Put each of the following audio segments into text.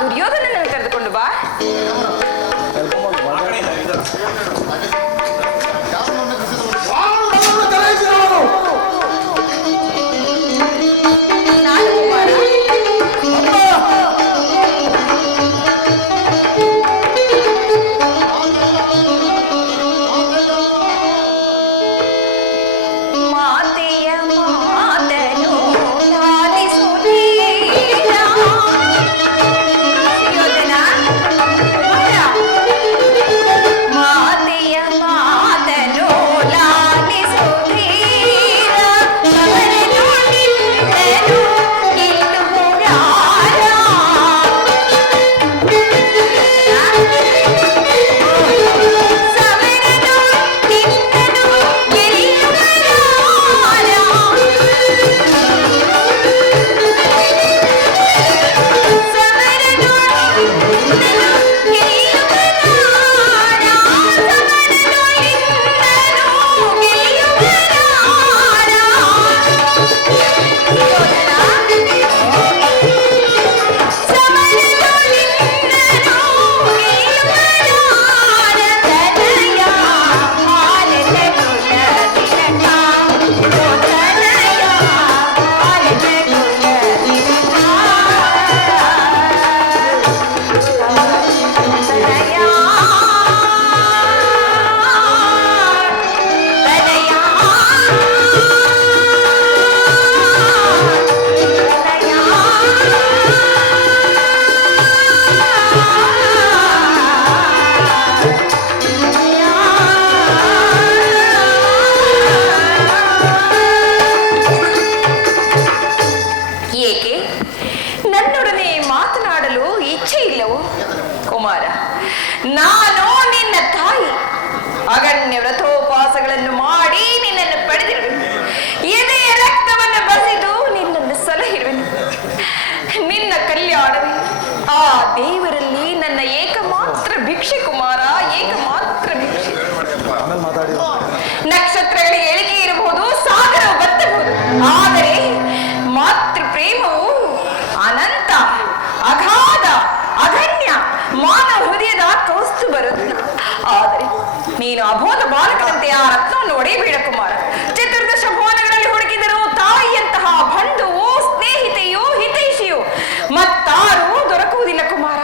ದುರ್ಯೋಧನನ್ನು ಕರೆದುಕೊಂಡು ಬಾ. ನಾನು ನಿನ್ನ ತಾಯಿ ಅಗಣ್ಯ ವ್ರತೋಪವಾಸಗಳನ್ನು ಮಾಡಿ ನಿನ್ನನ್ನು ಪಡೆದಿರುವೆನು. ಎದೆಯ ರಕ್ತವನ್ನು ಬಸಿದು ನಿನ್ನನ್ನು ಸಲಹಿರುವೆನು. ನಿನ್ನ ಕಲ್ಯಾಣವೇ ಆ ದೇವರಲ್ಲಿ ನನ್ನ ಏಕಮಾತ್ರ ಭಿಕ್ಷೆ ಕುಮಾರ, ಏಕಮಾತ್ರ ಭಿಕ್ಷೆ. ನಕ್ಷತ್ರಗಳಿಗೆ ಎಳಿಕೆ ಇರಬಹುದು, ಸಾಗರವು ಬತ್ತಬಹುದು, ಆದರೆ ಮಾತೃ ಪ್ರೇಮವು ಅನಂತ, ಅಗಾಧ, ಅಗಣ್ಯ, ಮಾನವ ಹೃದಯದ ಕೌಸ್ತು ಬರುತ್ತ. ಆದರೆ ನೀನು ಅಬೋಧ ಬಾಲಕರಂತೆ ಆ ರತ್ನವನ್ನು ಒಡೆಯಬೇಡ ಕುಮಾರ. ಚತುರ್ದಶ ಭುವನಗಳಲ್ಲಿ ಹುಡುಕಿದರೂ ತಾಯಿಯಂತಹ ಬಂಧುವು, ಸ್ನೇಹಿತೆಯು, ಹಿತೈಷಿಯು ಮತ್ತಾರೂ ದೊರಕುವುದಿಲ್ಲ ಕುಮಾರ,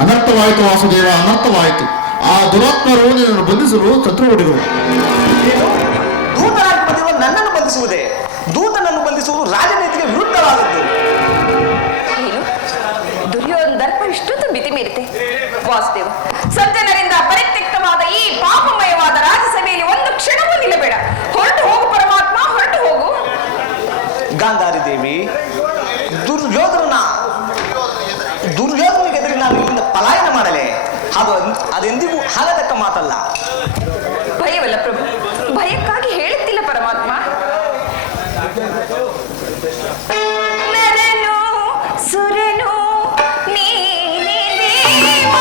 ಅನರ್ಥವಾಯಿತು ವಾಸುದೇವ, ಅನರ್ಥವಾಯಿತು. ಆ ದುರಾತ್ಮರು ನಿನ್ನನ್ನು ಬಂಧಿಸಲು ತಂತ್ರಹೂಡಿದರು. ದೂತನಾಗಿ ಬಂದಿರುವ ನನ್ನನ್ನು ಬಂಧಿಸುವುದೇ? ದೂತನನ್ನು ಬಂಧಿಸುವುದು ರಾಜನೀತಿಗೆ ವಿರುದ್ಧವಾದದ್ದು. ಏನು ದುರ್ಯೋಧನ ದರ್ಪ ಇಷ್ಟೊಂದು ಮಿತಿ ಮೀರಿತೆ? ವಾಸುದೇವ, ಸಜ್ಜನರಿಂದ ಪರಿತ್ಯಕ್ತವಾದ ಈ ಪಾಪಮಯವಾದ ರಾಜಸಭೆಯಲ್ಲಿ ಒಂದು ಕ್ಷಣವೂ ನಿಲ್ಲಬೇಡ. ಹೊರಟು ಹೋಗು ಪರಮಾತ್ಮ, ಹೊರಟು ಹೋಗು. ಗಾಂಧಾರಿ ದೇವಿ, ದುರ್ಯೋಧನಿಗೆ ಎದುರು ನಾನು ಇಲ್ಲಿಂದ ಪಲಾಯನ ಮಾಡಲೆ? ಅದೆಂದಿಗೂ ಹಾಗತಕ್ಕ ಮಾತಲ್ಲ. ಭಯವಲ್ಲ ಪ್ರಭು, ಭಯಕ್ಕಾಗಿ ಹೇಳುತ್ತಿಲ್ಲ ಪರಮಾತ್ಮ. ನರನು ಸುರನು ನೀನೇ ದೇವ,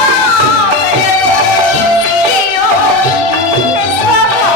ಸಿರಿಯೋ ನಿನ್ನ ಸ್ವಭಾವ.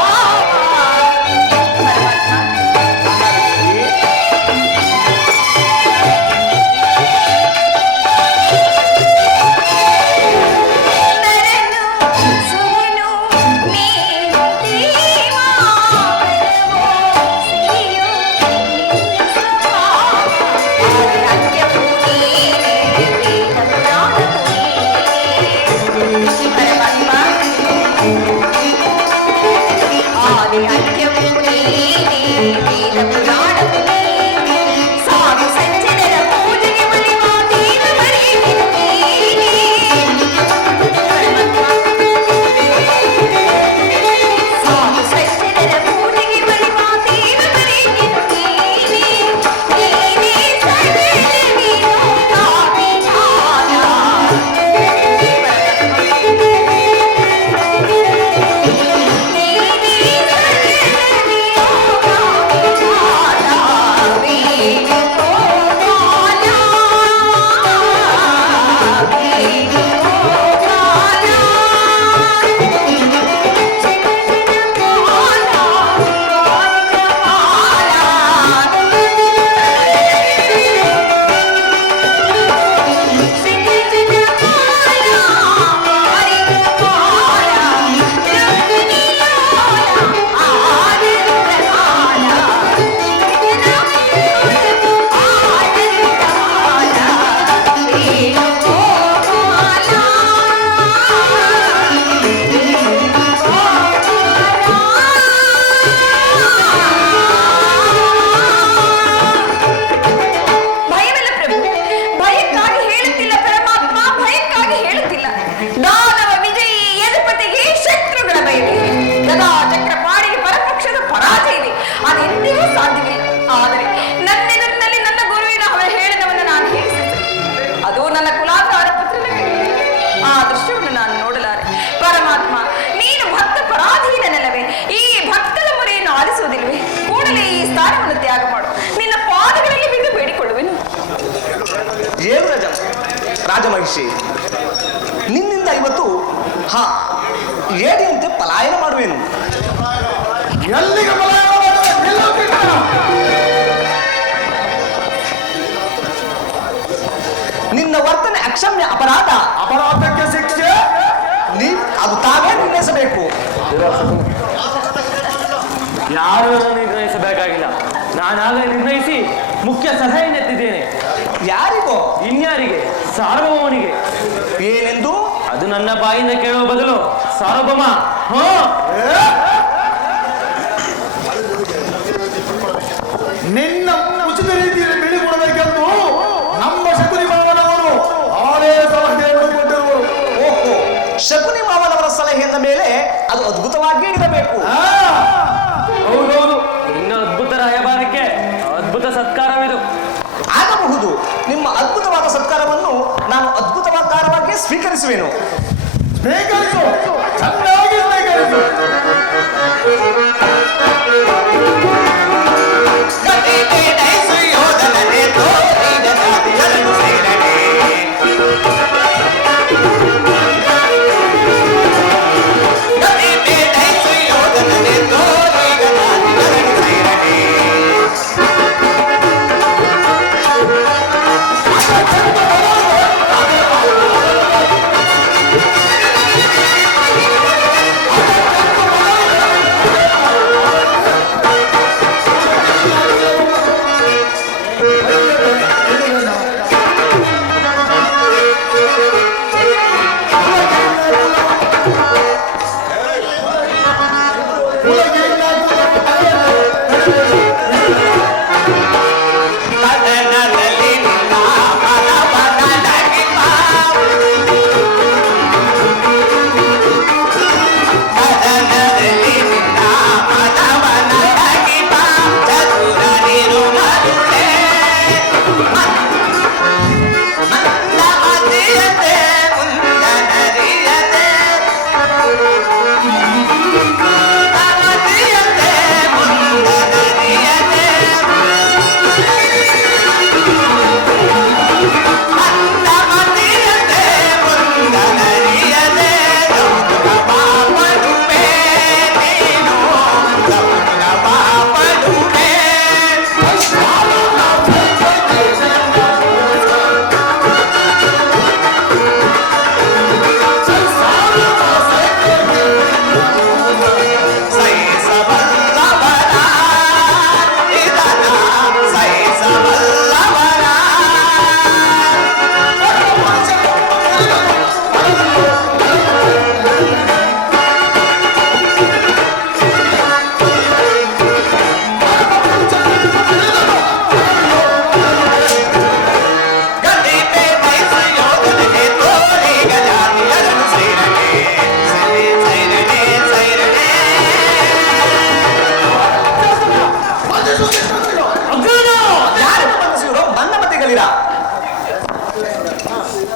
ಪರಮಾತ್ಮ, ರಾಜಮಹಿಷಿ, ನಿನ್ನಿಂದ ಇವತ್ತು ಏಡಿಯಂತೆ ಪಲಾಯನ ಮಾಡುವೇನು? ಎಲ್ಲಿಗೆ ಪಲಾಯನ ಮಾಡುವೆ? ನಿನ್ನ ವರ್ತನೆ ಅಕ್ಷಮ್ಯ ಅಪರಾಧ. ಅಪರಾಧಕ್ಕೆ ಶಿಕ್ಷೆ ಅದು ತಾವೇ ನಿರ್ಣಯಿಸಬೇಕು. ಯಾರು ನಿರ್ಣಯಿಸಬೇಕಾಗಿಲ್ಲ, ನಾನಾಗಲೇ ನಿರ್ಣಯಿಸಿ ಮುಖ್ಯ ಸಲಹೆಯನ್ನೆತ್ತಿದ್ದೇನೆ. ಯಾರಿಗೋ? ಇನ್ಯಾರಿಗೆ? ಸಾರ್ವಭೌಮನಿಗೆ. ಏನೆಂದು? ಅದು ನನ್ನ ಬಾಯಿಂದ ಕೇಳುವ ಬದಲು ಸಾರ್ವಭೌಮ ನಿನ್ನ ಉಚಿತ ರೀತಿಯಲ್ಲಿ ಬೀಳಿಕೊಡಬೇಕೆಂದು ನಮ್ಮ ಶಕುನಿ ಮಾವನವರು ಆಲೇ ಸಲಹೆಯನ್ನು ಕೊಟ್ಟಿರುವರು. ಓಹೋ, ಶಕುನಿ ಮಾವನವರ ಸಲಹೆಯಿಂದ ಮೇಲೆ ಅದು ಅದ್ಭುತವಾಗಿ ಇರಬೇಕು. ಹೌದೌದು, ಇನ್ನು ಅದ್ಭುತ ರಾಯಭಾರಕ್ಕೆ ಅದ್ಭುತ ಸತ್ಕಾರವಿದು. ಆಗಬಹುದು. ನಿಮ್ಮ ಅದ್ಭುತವಾದ ಸತ್ಕಾರವನ್ನು ನಾನು ಅದ್ಭುತವಾದ ಸ್ವೀಕರಿಸುವೆನು. ಸ್ವೀಕರಿಸು, ಚೆನ್ನಾಗಿ ಸ್ವೀಕರಿಸು.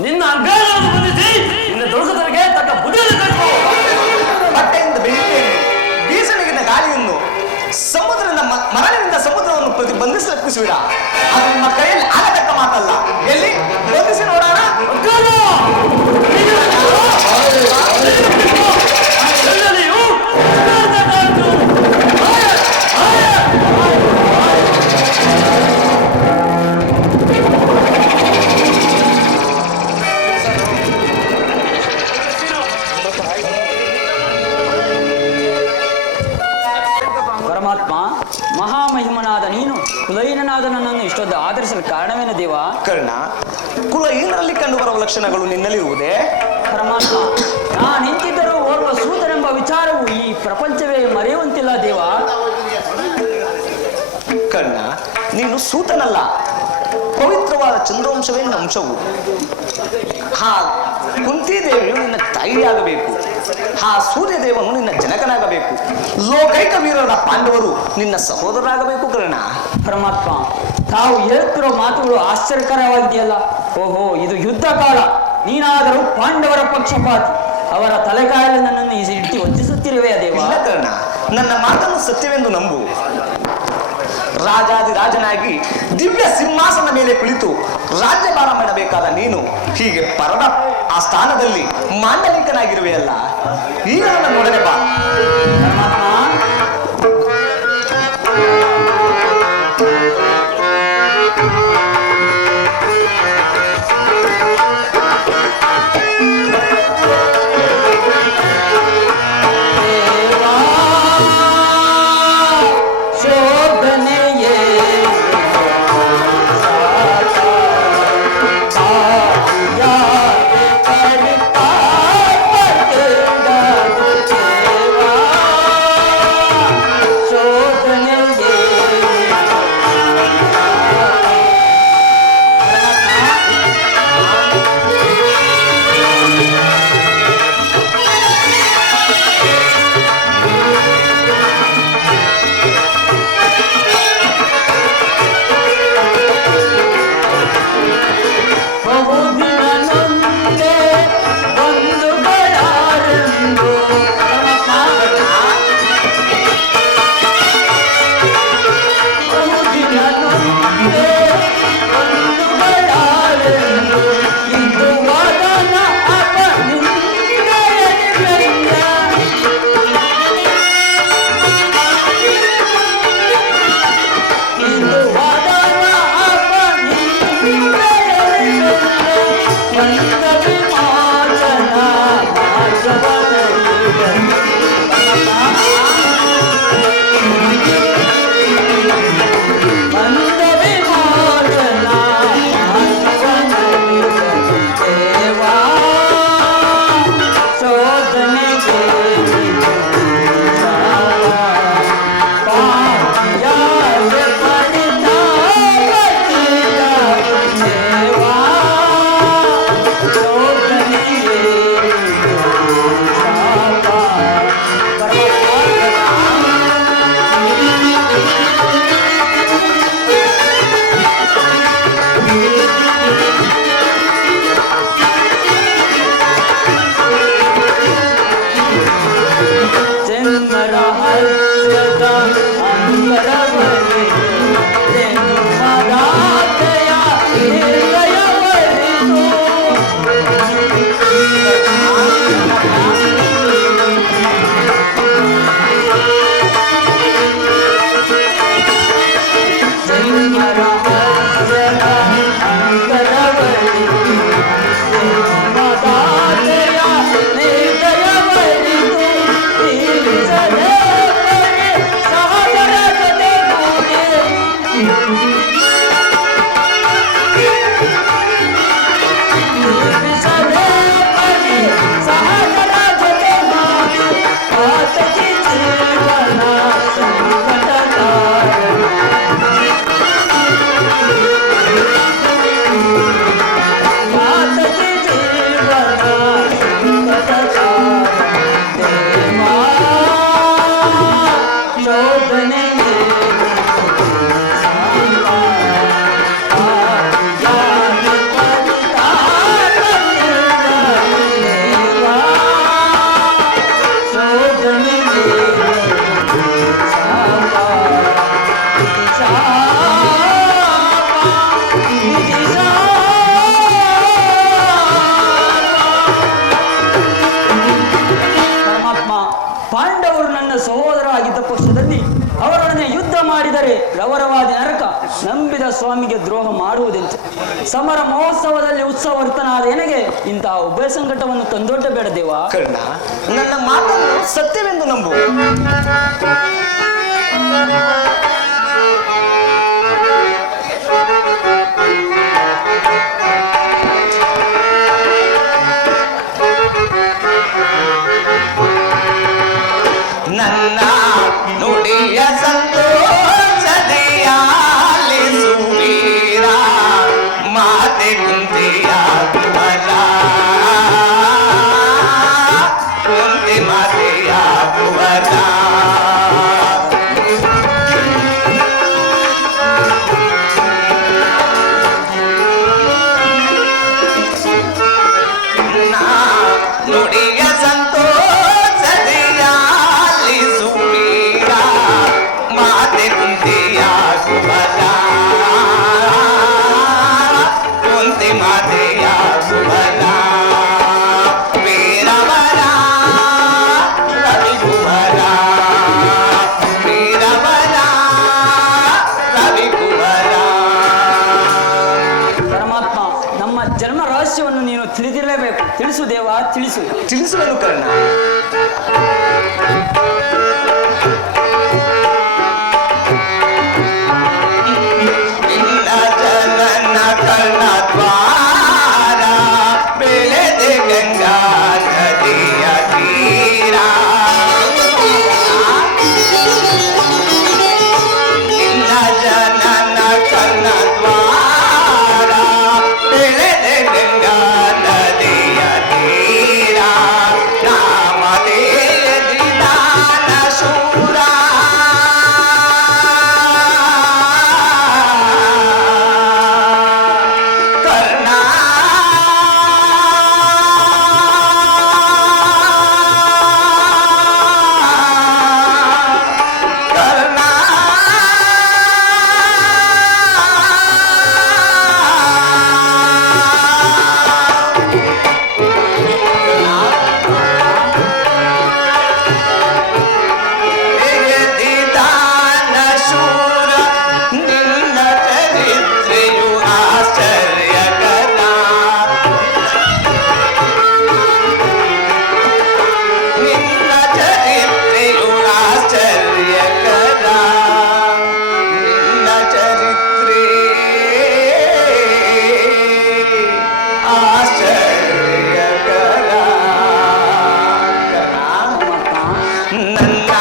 ನಿನ್ನ ಅಂಗಾರವನ್ನು ಬಂಧಿಸಿ ನಿನ್ನ ದುರ್ಗತನಿಗೆ ತಕ್ಕ ಬುದ್ಧಿಯನ್ನು ಕಟ್ಟುಕೋ. ಬಟ್ಟೆಯಿಂದ ಬೆಂಕಿಯನ್ನು, ಬೀಸಣಿಗಿನ ಗಾಳಿಯನ್ನು, ಸಮುದ್ರದಿಂದ ಮರಳಿನಿಂದ ಸಮುದ್ರವನ್ನು ಬಂಧಿಸಲಿಕ್ಕಿಸುವಿರ. ಅದು ನಿಮ್ಮ ಕೈಯಲ್ಲಿ ಆಗತಕ್ಕ ಮಾತಲ್ಲ. ಎಲ್ಲಿ ಬಂಧಿಸಿ ನೋಡೋಣ. ಪರಮಾತ್ಮ, ಮಹಾಮಹಿಮನಾದ ನೀನು ಕುಲಹೀನನಾದ ನನ್ನನ್ನು ಇಷ್ಟೊಂದು ಆಧರಿಸಲು ಕಾರಣವೇನು ದೇವ? ಕರ್ಣ, ಕುಲಹೀನರಲ್ಲಿ ಕಂಡುಬರುವ ಲಕ್ಷಣಗಳು ನಿನ್ನಲ್ಲಿರುವುದೇ? ಪರಮಾತ್ಮ, ನಿಂತಿದ್ದರೂ ಓರ್ವ ಸೂತನೆಂಬ ವಿಚಾರವು ಈ ಪ್ರಪಂಚವೇ ಮರೆಯುವಂತಿಲ್ಲ ದೇವ. ಕರ್ಣ, ನೀನು ಸೂತನಲ್ಲ, ಪವಿತ್ರವಾದ ಚಂದ್ರವಂಶವೇ ನಿನ್ನ ಅಂಶವು. ಕುಂತಿದೇವಿಯು ನಿನ್ನ ತಾಯಿಯಾಗಬೇಕು. ಸೂರ್ಯದೇವನು ನಿನ್ನ ಜನಕನಾಗಬೇಕು. ಲೋಕೈಕ ವೀರರ ಪಾಂಡವರು ನಿನ್ನ ಸಹೋದರರಾಗಬೇಕು ಕರ್ಣ. ಪರಮಾತ್ಮ, ತಾವು ಹೇಳುತ್ತಿರೋ ಮಾತುಗಳು ಆಶ್ಚರ್ಯಕರವಾಗಿದೆಯಲ್ಲ. ಓಹೋ, ಇದು ಯುದ್ಧ ಕಾಲ. ನೀನಾದರೂ ಪಾಂಡವರ ಪಕ್ಷಪಾತಿ. ಅವರ ತಲೆಕಾಯಲ್ಲಿ ನನ್ನನ್ನು ಇಟ್ಟು ವಂಚಿಸುತ್ತಿರುವೆ ದೇವ. ಇಲ್ಲ ಕರ್ಣ, ನನ್ನ ಮಾತನ್ನು ಸತ್ಯವೆಂದು ನಂಬು. ರಾಜಾದಿರಾಜನಾಗಿ ದಿವ್ಯ ಸಿಂಹಾಸನ ಮೇಲೆ ಕುಳಿತು ರಾಜ್ಯಭಾರ ಮಾಡಬೇಕಾದ ನೀನು ಹೀಗೆ ಪರದ ಆ ಸ್ಥಾನದಲ್ಲಿ ಮಾಂಡಲಿಕನಾಗಿರುವೆಯಲ್ಲ. ಈಗ ನನ್ನ ನೋಡನೆ ಬಾ. ಸಹೋದರ ಆಗಿದ್ದ ಪಕ್ಷದಲ್ಲಿ ಅವರೊಡನೆ ಯುದ್ಧ ಮಾಡಿದರೆ ರವರವಾದಿ ನರಕ, ನಂಬಿದ ಸ್ವಾಮಿಗೆ ದ್ರೋಹ ಮಾಡುವುದೆಂತು. ಸಮರ ಮಹೋತ್ಸವದಲ್ಲಿ ಉತ್ಸವರ್ತನಾದ ಎನಗೆ ಇಂತಹ ಉಭಯ ಸಂಕಟವನ್ನು ತಂದೊಡ್ಡ ಬೇಡ ದೇವ. ಕರ್ಣ, ನನ್ನ ಮಾತನ್ನು ಸತ್ಯವೆಂದು ನಂಬು. ನನ್ನ ನುಡಿಯ ಸಂತೋಷದೆಯಾಲಿಸುವೀರ ಮಾತೆ ಕುಂತಿಯ ಕುವರ ಕುಂತಿ ಮಾತೆಯ ಕುವರ ನುಡಿಯ ಸಂತೋಷದೆಯಾಲಿಸುವೀರ ಮಾತೆ ಕುಂತಿಯ ಕುವರ ಕುಂತಿ ಮಾತೆಯ ಕುವರ ವೀರವರ ರವಿಕುವರ ವೀರವರ ರವಿಕುವರ. ಪರಮಾತ್ಮ, ನಮ್ಮ ಜನ್ಮ ರಹಸ್ಯವನ್ನು ನೀನು ತಿಳಿದಿರಲೇಬೇಕು. ತಿಳಿಸು ದೇವ, ತಿಳಿಸು. ತಿಳಿಸುವನು ಕರ್ಣ. ನಿನ್ನ ಜನನ ಕರ್ಣದ್ವಾರ ಬೆಳೆದೆ ಗಂಗಾ ನದಿಯ ತೀರ. ನಿನ್ನ ಜನನ ಕರ್ಣದ್ವಾರ ಬೆಳೆದೆ ಗಂಗಾ ನದಿಯ ತೀರ. ನಾಮದೇಯದಿದಾನ ಶೂರ ಕರ್ಣ. ಕರ್ಣ ಜಯದಿದಾನ ಶೂರ ನಿನ್ನ ಚರಿತ್ರೆಯು ಆಶ್ಚರ್ಯಕರ. ನಿನ್ನ ಚರಿತ್ರೆಯು ಆಶ್ಚರ್ಯಕರ. ನಿನ್ನ ಚರಿತ್ರೆ ಆಶ್ಚರ್ಯಕರ. ನನ್ನ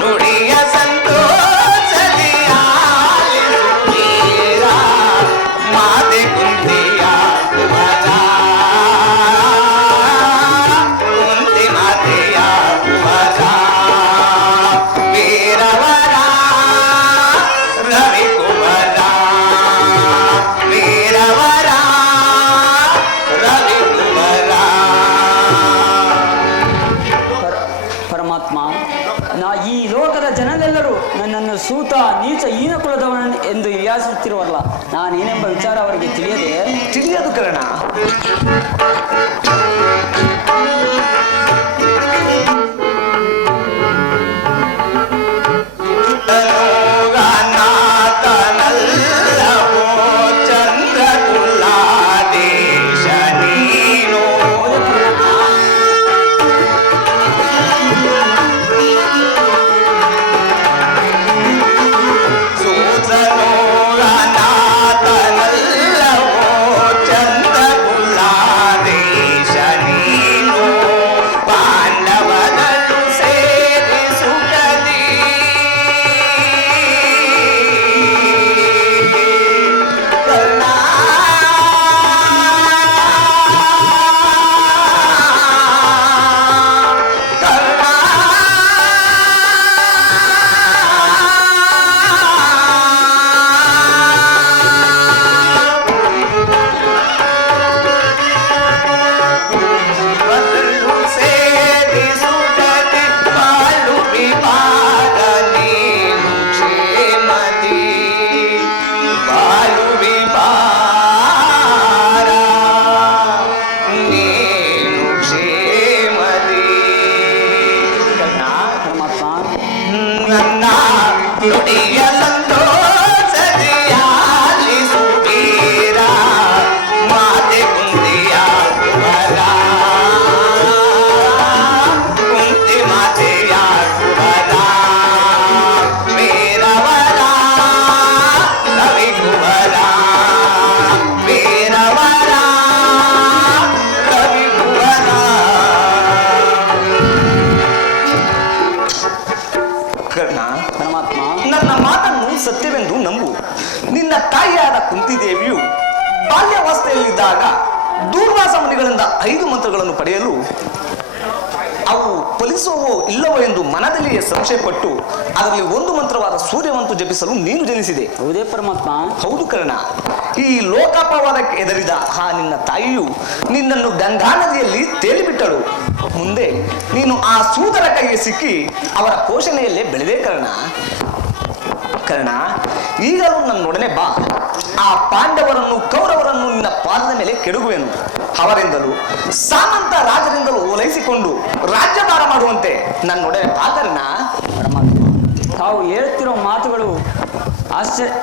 ನುಡಿಯ ಸಂತೋಷದೆಯಾಲಿಸುವೀರ ಮಾತೆ ಕುಂತಿಯ ಕುವರ ಕುಂತಿ ಮಾತೆಯ ಕುವರ ವೀರವರ ರವಿಕುವರ ವೀರವರ ರವಿಕುವರ. ಪರಮಾತ್ಮ, ಈ ಲೋಕದ ಜನರೆಲ್ಲರೂ ನನ್ನನ್ನು ಸೂತ, ನೀಚ, ಹೀನ ಕುಲದವನು ಎಂದು ವಿಯಾಸುತ್ತಿರುವಲ್ಲ, ನಾನೇನೆಂಬ ವಿಚಾರ ಅವರಿಗೆ ತಿಳಿಯದೆ ತಿಳಿಯದು ಕರ್ಣ. ನಾಥನಲ್ಲವೋ ಚಂದ್ರಕುಲಾದೇಶ ನೀನು. ಸೂಸನೋಗನಾಥನಲ್ಲವೋ ಚಂದ್ರಕುಲಾದೇಶ ಅವುಗಳಿಂದ 5 ಮಂತ್ರಗಳನ್ನು ಪಡೆಯಲು ಅವು ಫಲಿಸುವವೋ ಇಲ್ಲವೋ ಎಂದು ಮನದಲ್ಲಿಯೇ ಸಂಶಯಪಟ್ಟು ಅದರಲ್ಲಿ ಒಂದು ಮಂತ್ರವಾದ ಸೂರ್ಯವಂತು ಜಪಿಸಲು ನೀನು ಜನಿಸಿದೆ. ಹೌದೇ ಪರಮಾತ್ಮ? ಹೌದು ಕರ್ಣ. ಈ ಲೋಕಾಪವಾದಕ್ಕೆ ಎದರಿದ ಆ ನಿನ್ನ ತಾಯಿಯು ನಿನ್ನನ್ನು ಗಂಗಾ ನದಿಯಲ್ಲಿ ತೇಲಿಬಿಟ್ಟಳು. ಮುಂದೆ ನೀನು ಆ ಸೂದರ ಕೈಗೆ ಸಿಕ್ಕಿ ಅವರ ಪೋಷಣೆಯಲ್ಲೇ ಬೆಳೆದೇ ಕರ್ಣ. ಈಗಲೂ ನನ್ನೊಡನೆ ಬಾ. ಆ ಪಾಂಡವರನ್ನು ಕೌರವರನ್ನು ನಿನ್ನ ಪಾದದ ಮೇಲೆ ಕೆಡಗುವೆನು. ಅವರಿಂದಲೂ ಸಾಮಂತ ರಾಜರಿಂದಲೂ ಓಲೈಸಿಕೊಂಡು ರಾಜ್ಯಭಾರ ಮಾಡುವಂತೆ ನನ್ನೊಡನೆ ಬಾ ಕರ್ಣ. ಪರಮಾತ್ಮ, ತಾವು ಹೇಳುತ್ತಿರೋ ಮಾತುಗಳು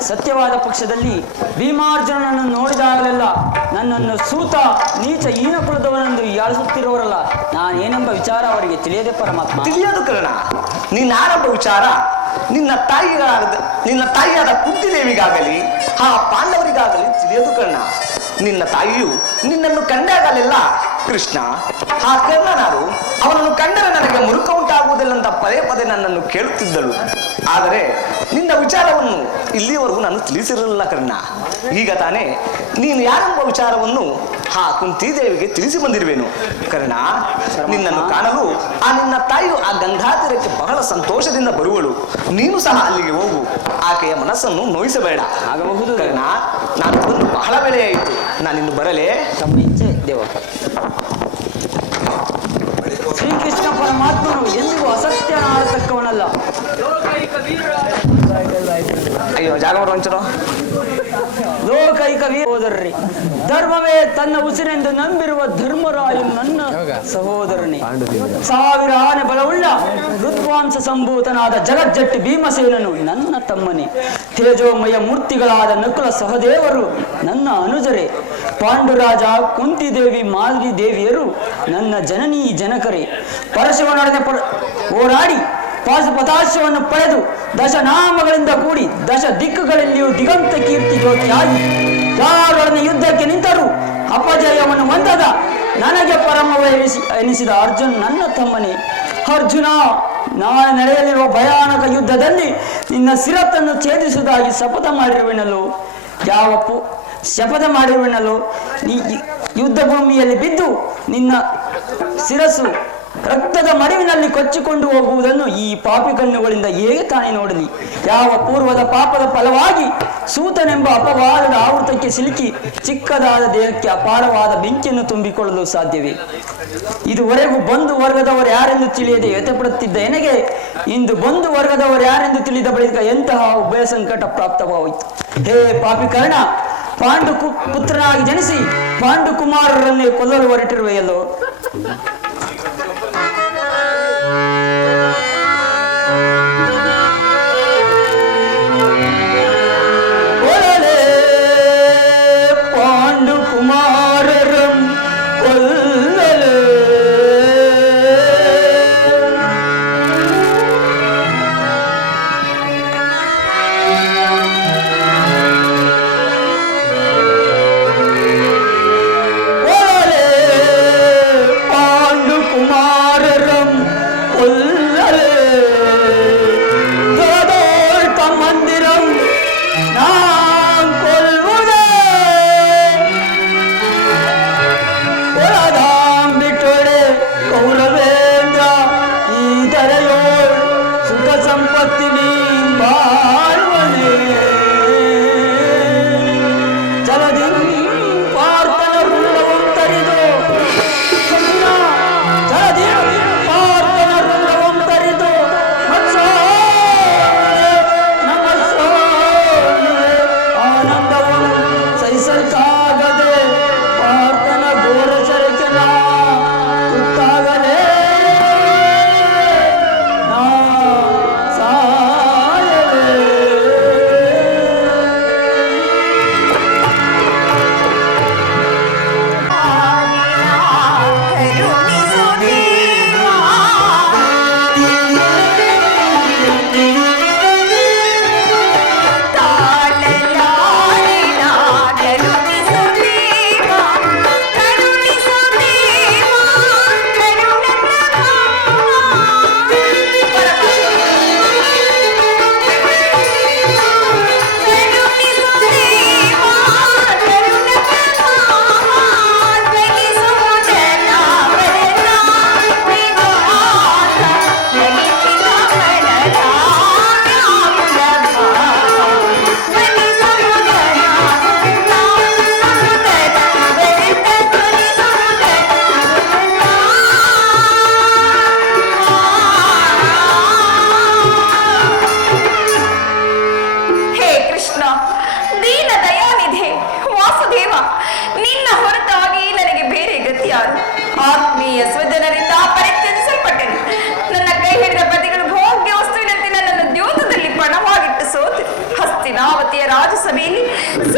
ಸತ್ಯವಾದ ಪಕ್ಷದಲ್ಲಿ ಭೀಮಾರ್ಜುನನನ್ನು ನೋಡಿದಾಗಲೆಲ್ಲ ನನ್ನನ್ನು ಸೂತ ನೀಚ ಹೀನ ಕುಲದವನೆಂದು ಹೀಯಾಳಿಸುತ್ತಿರುವರಲ್ಲ, ನಾನೇನೆಂಬ ವಿಚಾರ ಅವರಿಗೆ ತಿಳಿಯದೆ ಪರಮಾತ್ಮ. ತಿಳಿಯದು ಕರ್ಣ. ನೀನಾರಂಭ ವಿಚಾರ ನಿನ್ನ ತಾಯಿಯಾದ ಕುಂತಿದೇವಿಗಾಗಲಿ ಆ ಪಾಂಡವರಿಗಾಗಲಿ ತಿಳಿಯದು ಕರ್ಣ. ನಿನ್ನ ತಾಯಿಯು ನಿನ್ನನ್ನು ಕಂಡಾಗಲೆಲ್ಲ ಕೃಷ್ಣ, ಆ ಕರ್ಣನಾರು ಅವನನ್ನು ಕಂಡರೆ ನನಗೆ ಮುರುಕ ಉಂಟಾಗುವುದಿಲ್ಲ ಅಂತ ಪದೇ ಪದೇ ನನ್ನನ್ನು ಕೇಳುತ್ತಿದ್ದಳು. ಆದರೆ ನಿನ್ನ ವಿಚಾರವನ್ನು ಇಲ್ಲಿಯವರೆಗೂ ನಾನು ತಿಳಿಸಿರಲಿಲ್ಲ ಕರ್ಣ. ಈಗ ತಾನೇ ನೀನು ಯಾರೆಂಬ ವಿಚಾರವನ್ನು ಆ ಕುಂತಿದೇವಿಗೆ ತಿಳಿಸಿ ಬಂದಿರುವೆನು ಕರ್ಣ. ನಿನ್ನನ್ನು ಕಾಣಲು ಆ ನಿನ್ನ ತಾಯಿಯು ಆ ಗಂಗಾತೀರಕ್ಕೆ ಬಹಳ ಸಂತೋಷದಿಂದ ಬರುವಳು. ನೀನು ಸಹ ಅಲ್ಲಿಗೆ ಹೋಗು. ಆಕೆಯ ಮನಸ್ಸನ್ನು ನೋಯಿಸಬೇಡ. ಆಗಬಹುದು ಕರ್ಣ. ನಾನು ಬಂದು ಬಹಳ ಬೆಳೆಯಾಯಿತು. ನಾನಿನ್ನು ಬರಲೇ? ತಮ್ಮ ಇಚ್ಛೆ ದೇವ. ಶ್ರೀಕೃಷ್ಣ ಪರಮಾತ್ಮನು ಎಂದಿಗೂ ಅಸತ್ಯನಾಗತಕ್ಕವನಲ್ಲ. ಅಯ್ಯೋ ಜಾಗ ಬರುವಂಚರು. ಲೋಕೈಕ ಸಹೋದರರೇ, ಧರ್ಮವೇ ತನ್ನ ಉಸಿರೆಂದು ನಂಬಿರುವ ಧರ್ಮರಾಯು ನನ್ನ ಸಹೋದರನೇ. 1000 ಆನೆ ಬಲವುಳ್ಳ ಋತ್ವಾಂಸ ಸಂಭೂತನಾದ ಜಗಜ್ಜಟ್ಟಿ ಭೀಮಸೇನನು ನನ್ನ ತಮ್ಮನೇ. ತೇಜೋಮಯ ಮೂರ್ತಿಗಳಾದ ನಕುಲ ಸಹದೇವರು ನನ್ನ ಅನುಜರೇ. ಪಾಂಡುರಾಜ, ಕುಂತಿದೇವಿ, ಮಾದ್ರಿ ದೇವಿಯರು ನನ್ನ ಜನನೀ ಜನಕರೇ. ಪರಶಿವನೊಡನೆ ಹೋರಾಡಿ ಪಾಶುಪತಾಶ್ಯವನ್ನು ಪಡೆದು ದಶನಾಮಗಳಿಂದ ಕೂಡಿ ದಶ ದಿಕ್ಕುಗಳಲ್ಲಿಯೂ ದಿಗಂತ ಕೀರ್ತಿ ಜ್ಯೋತಿಯಾಗಿ ಯಾರೊಡನೆ ಯುದ್ಧಕ್ಕೆ ನಿಂತರೂ ಅಪಜಯವನ್ನು ಹೊಂದದ ನನಗೆ ಎನಿಸಿದ ಅರ್ಜುನ್ ನನ್ನ ತಮ್ಮನೇ. ಅರ್ಜುನ, ನಾಳೆ ನಡೆಯಲಿರುವ ಭಯಾನಕ ಯುದ್ಧದಲ್ಲಿ ನಿನ್ನ ಶಿರತ್ತನ್ನು ಛೇದಿಸುವುದಾಗಿ ಶಪಥ ಮಾಡಿರುವೆನಲ್ಲೋ. ಶಪಥ ಮಾಡಿರುವೆನಲ್ಲೋ. ಈ ಯುದ್ಧ ಭೂಮಿಯಲ್ಲಿ ಬಿದ್ದು ನಿನ್ನ ಶಿರಸ್ಸು ರಕ್ತದ ಮಡುವಿನಲ್ಲಿ ಕೊಚ್ಚಿಕೊಂಡು ಹೋಗುವುದನ್ನು ಈ ಪಾಪಿ ಕಣ್ಣುಗಳಿಂದ ಹೇಗೆ ತಾನೇ ನೋಡಲಿ? ಯಾವ ಪೂರ್ವದ ಪಾಪದ ಫಲವಾಗಿ ಸೂತನೆಂಬ ಅಪವಾದದ ಆವೃತಕ್ಕೆ ಸಿಲುಕಿ ಚಿಕ್ಕದಾದ ದೇಹಕ್ಕೆ ಅಪಾರವಾದ ಬೆಂಕಿಯನ್ನು ತುಂಬಿಕೊಳ್ಳಲು ಸಾಧ್ಯವೇ? ಇದುವರೆಗೂ ಬಂಧು ವರ್ಗದವರು ಯಾರೆಂದು ತಿಳಿಯದೆ ವ್ಯಥೆಪಡುತ್ತಿದ್ದ ನನಗೆ ಇಂದು ಬಂಧು ವರ್ಗದವರು ಯಾರೆಂದು ತಿಳಿದ ಬಳಿಕ ಎಂತಹ ಉಭಯ ಸಂಕಟ ಪ್ರಾಪ್ತವಾಯಿತು. ಹೇ ಪಾಪಿ ಕರ್ಣ, ಪಾಂಡು ಪುತ್ರನಾಗಿ ಜನಿಸಿ ಪಾಂಡು ಕುಮಾರರನ್ನೇ ಕೊಲ್ಲಲು ಹೊರಟಿರುವೆಯಲ್ಲೋ.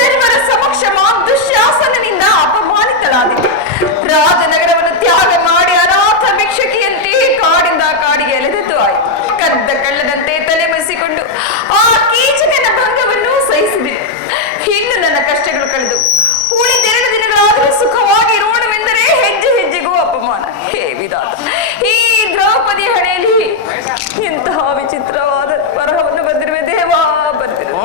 ಸರ್ವರ ಸಮಕ್ಷ ದುಶ್ಯಾಸನನಿಂದ ಅಪಮಾನಿತಳಾದಿತು. ರಾಜನಗರವನ್ನು ತ್ಯಾಗ ಮಾಡಿ ಅನಾಥ ಭಿಕ್ಷಕಿಯಂತೆ ಕಾಡಿಂದ ಕಾಡಿಗೆ ಎಳೆದದ್ದು ಆಯಿತು. ಕದ್ದ ಕಳ್ಳದಂತೆ ತಲೆ ಮರೆಸಿಕೊಂಡು ಆ ಕೀಚಕನ ಭಂಗವನ್ನು ಸಹಿಸಿದೆ. ಇನ್ನು ನನ್ನ ಕಷ್ಟಗಳು ಕಳೆದು ಉಳಿದೆರಡು ದಿನಗಳಾದರೂ ಸುಖವಾಗಿ ಇರೋಣವೆಂದರೆ ಹೆಜ್ಜೆ ಹೆಜ್ಜೆಗೂ ಅಪಮಾನ. ಹೇ ವಿಧಾತ, ಈ ದ್ರೌಪದಿ ಹಣೆಯಲ್ಲಿ ಇಂತಹ ವಿಚಿತ್ರವಾದ ಬರಹವನ್ನು ಬಂದಿರುವೆ ದೇವಾ, ಬಂದಿರುವೆ.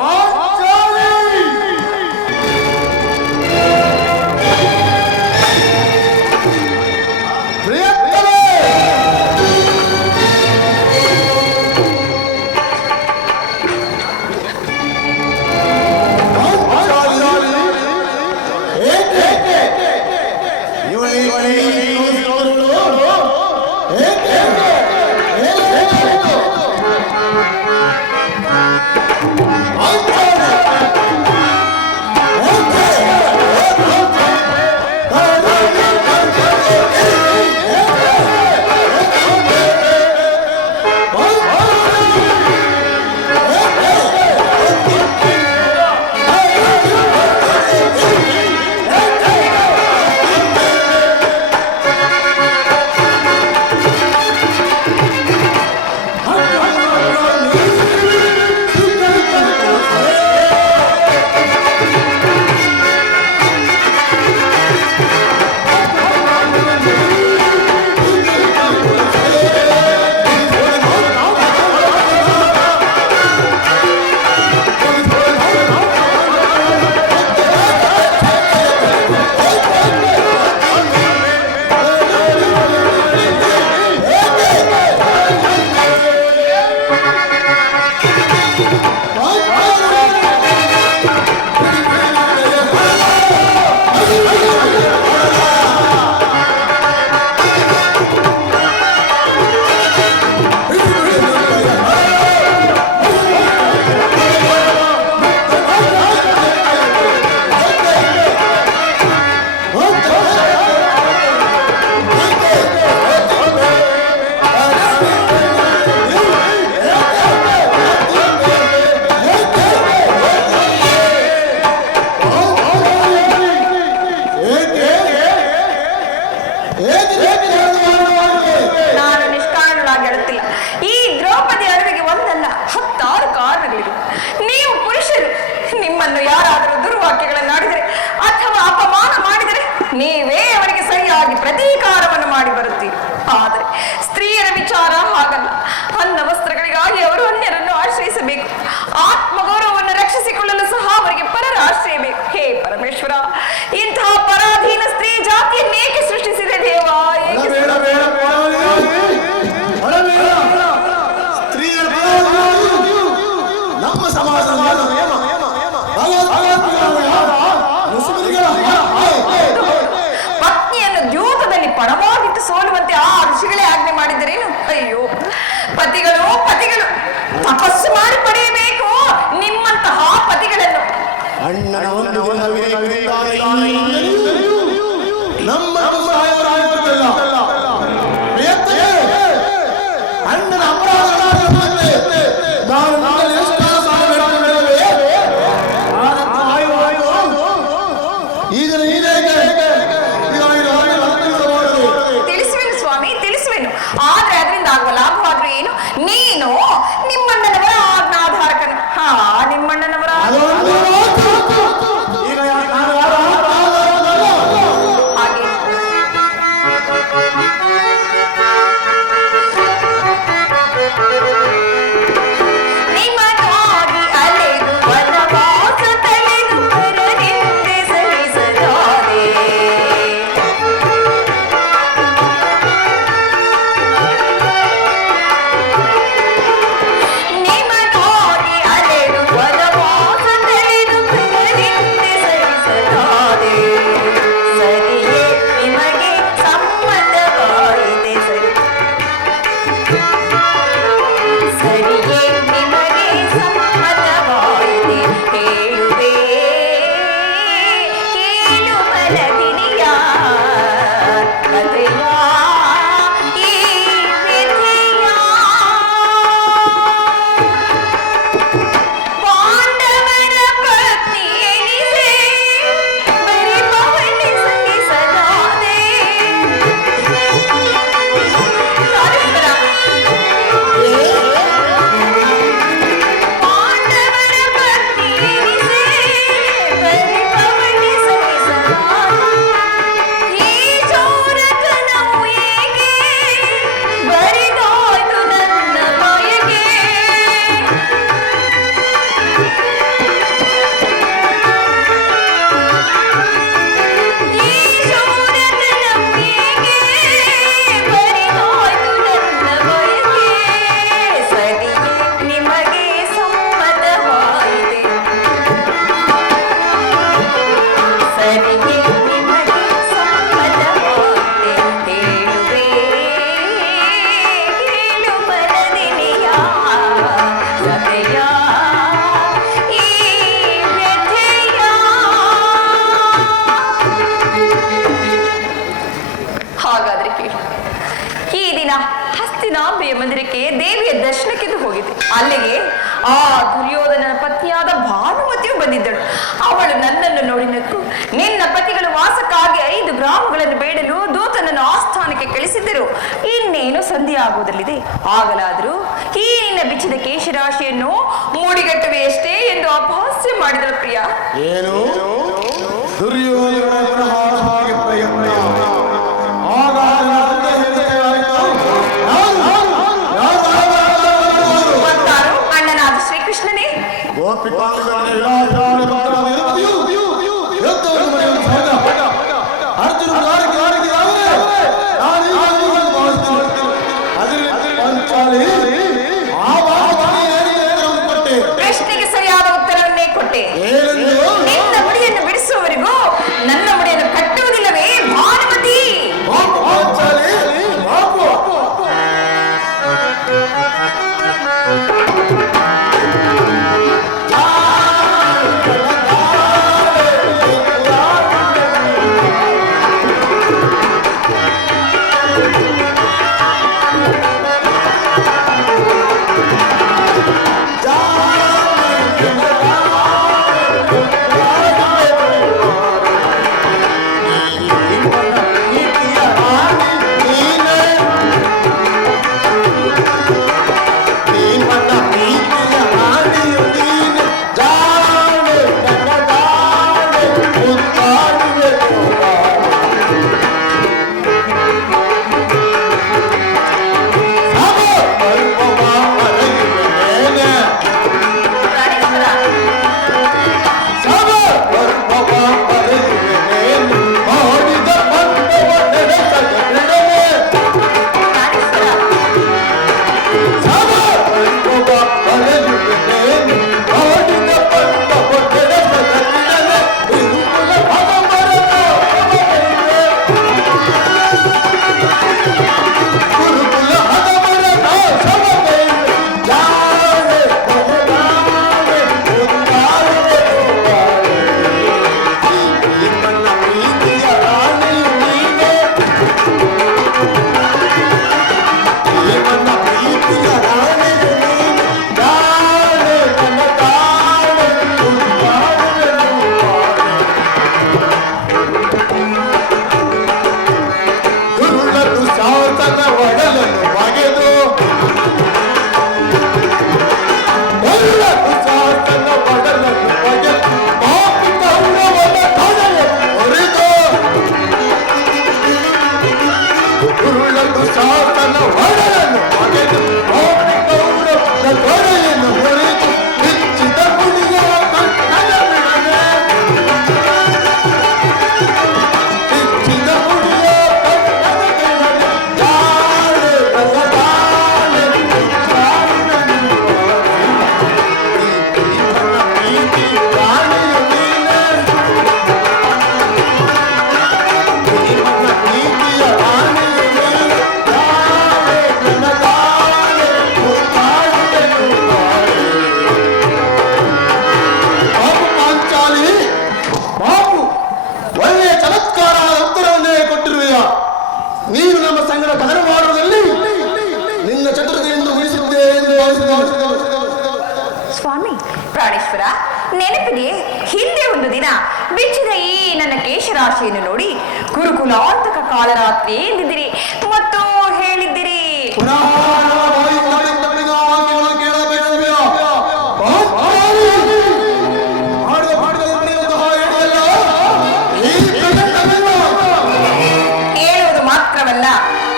ನಾನು ನಿಷ್ಕಾರಣವಾಗಿ ಹೇಳುತ್ತಿಲ್ಲ. ಈ ದ್ರೌಪದಿ ಅರಿವಿಗೆ ಒಂದಲ್ಲ 10 ಕಾರಣಗಳಿವೆ. ನೀವು ಪುರುಷರು ನಿಮ್ಮನ್ನು ಯಾರಾದರೂ ದುರ್ವಾಕ್ಯಗಳನ್ನಾಡಿದರೆ ಅಥವಾ ಅಪಮಾನ ಮಾಡಿದರೆ ನೀವೇ ಅವರಿಗೆ ಸರಿಯಾಗಿ ಪ್ರತೀಕಾರವನ್ನು ಮಾಡಿ ಬರುತ್ತೀರಿ. ಆದರೆ ಸ್ತ್ರೀಯರ ವಿಚಾರ ಹಾಗಲ್ಲ. ಅನ್ನ ವಸ್ತ್ರಗಳಿಗಾಗಿ ಅವರು ಅನ್ಯರನ್ನು ಆಶ್ರಯಿಸಬೇಕು. ಆತ್ಮಗೌರವವನ್ನು ರಕ್ಷಿಸಿಕೊಳ್ಳಲು ಸಹ ಅವರಿಗೆ ಪರರ ಆಶ್ರಯ ಬೇಕು. ಹೇ ಪರಮೇಶ್ವರ, ಇಂತಹ ಪರಾಧೀನ ಸ್ತ್ರೀ ಜಾತಿಯನ್ನೇಕೆ ಸೃಷ್ಟಿಸಿದೆ ದೇವಾ? ನಮ್ಮ ಸಮಾಜದ ಪತ್ನಿಯನ್ನು ದ್ಯೂತದಲ್ಲಿ ಪಣವಾಗಿಟ್ಟು ಸೋಲುವಂತೆ ಆ ಋಷಿಗಳೇ ಆಜ್ಞೆ ಮಾಡಿದ್ದರೇನು? ಅಯ್ಯೋ, ಪತಿಗಳು ತಪಸ್ಸು ಮಾಡಿ ಪಡೆಯಬೇಕು ನಿಮ್ಮಂತಹ ಪತಿಗಳನ್ನು. ಅಣ್ಣನ ಒಂದು ನೀಲಾಂಬೆಯ ಮಂದಿರಕ್ಕೆ ದೇವಿಯ ದರ್ಶನಕ್ಕೆಂದು ಹೋಗಿದ್ದೆ. ಅಲ್ಲಿಗೆ ಆ ದುರ್ಯೋಧನನ ಪತ್ನಿಯಾದ ಭಾನುಮತಿಯು ಬಂದಿದ್ದಳು. ಅವಳು ನನ್ನನ್ನು ನೋಡಿ ನಕ್ಕು, ನಿನ್ನ ಪತಿಗಳು ವಾಸಕ್ಕಾಗಿ 5 ಗ್ರಾಮಗಳನ್ನು ಬೇಡಲು ದೂತನನ್ನು ಆಸ್ಥಾನಕ್ಕೆ ಕಳಿಸಿದ್ದರು. ಇನ್ನೇನು ಸಂಧಿ ಆಗುವುದಲ್ಲಿದೆ, ಆಗಲಾದರೂ ಈ ನಿನ್ನ ಬಿಚ್ಚಿದ ಕೇಶರಾಶಿಯನ್ನು ಮೂಡಿಗಟ್ಟುವೆಯಷ್ಟೇ ಎಂದು ಅಪಹಾಸ್ಯ ಮಾಡಿದಳು. ಪ್ರಿಯ, ಏನು ದುರ್ಯೋಧನ ಹಾಗೆ ಪ್ರಯತ್ನ ಮತ್ತಾರು ಅಣ್ಣನಾದ ಶ್ರೀಕೃಷ್ಣನೇ. ಪ್ರಶ್ನೆಗೆ ಸರಿಯಾದ ಉತ್ತರವನ್ನೇ ಕೊಟ್ಟೆ. ನಿನ್ನ ಮುಡಿಯನ್ನು ಬಿಡಿಸುವವರೆಗೂ ನನ್ನ ಮುಡಿಯನ್ನು ಕಟ್ಟುವುದಿಲ್ಲವೇ ಭಾನುಮತಿ? ಸ್ವಾಮಿ ಪ್ರಾಣೇಶ್ವರ, ನೆನಪಿದೆಯೇ ಹಿಂದೆ ಒಂದು ದಿನ ಬಿಚ್ಚಿದ ಈ ನನ್ನ ಕೇಶರಾಶಿಯನ್ನು ನೋಡಿ ಗುರುಕುಲಾಂತಕ ಕಾಲರಾತ್ರಿ ಎಂದಿದ್ದೀರಿ ಮತ್ತು ಹೇಳಿದ್ದಿರಿ. ಹೇಳುವುದು ಮಾತ್ರವಲ್ಲ,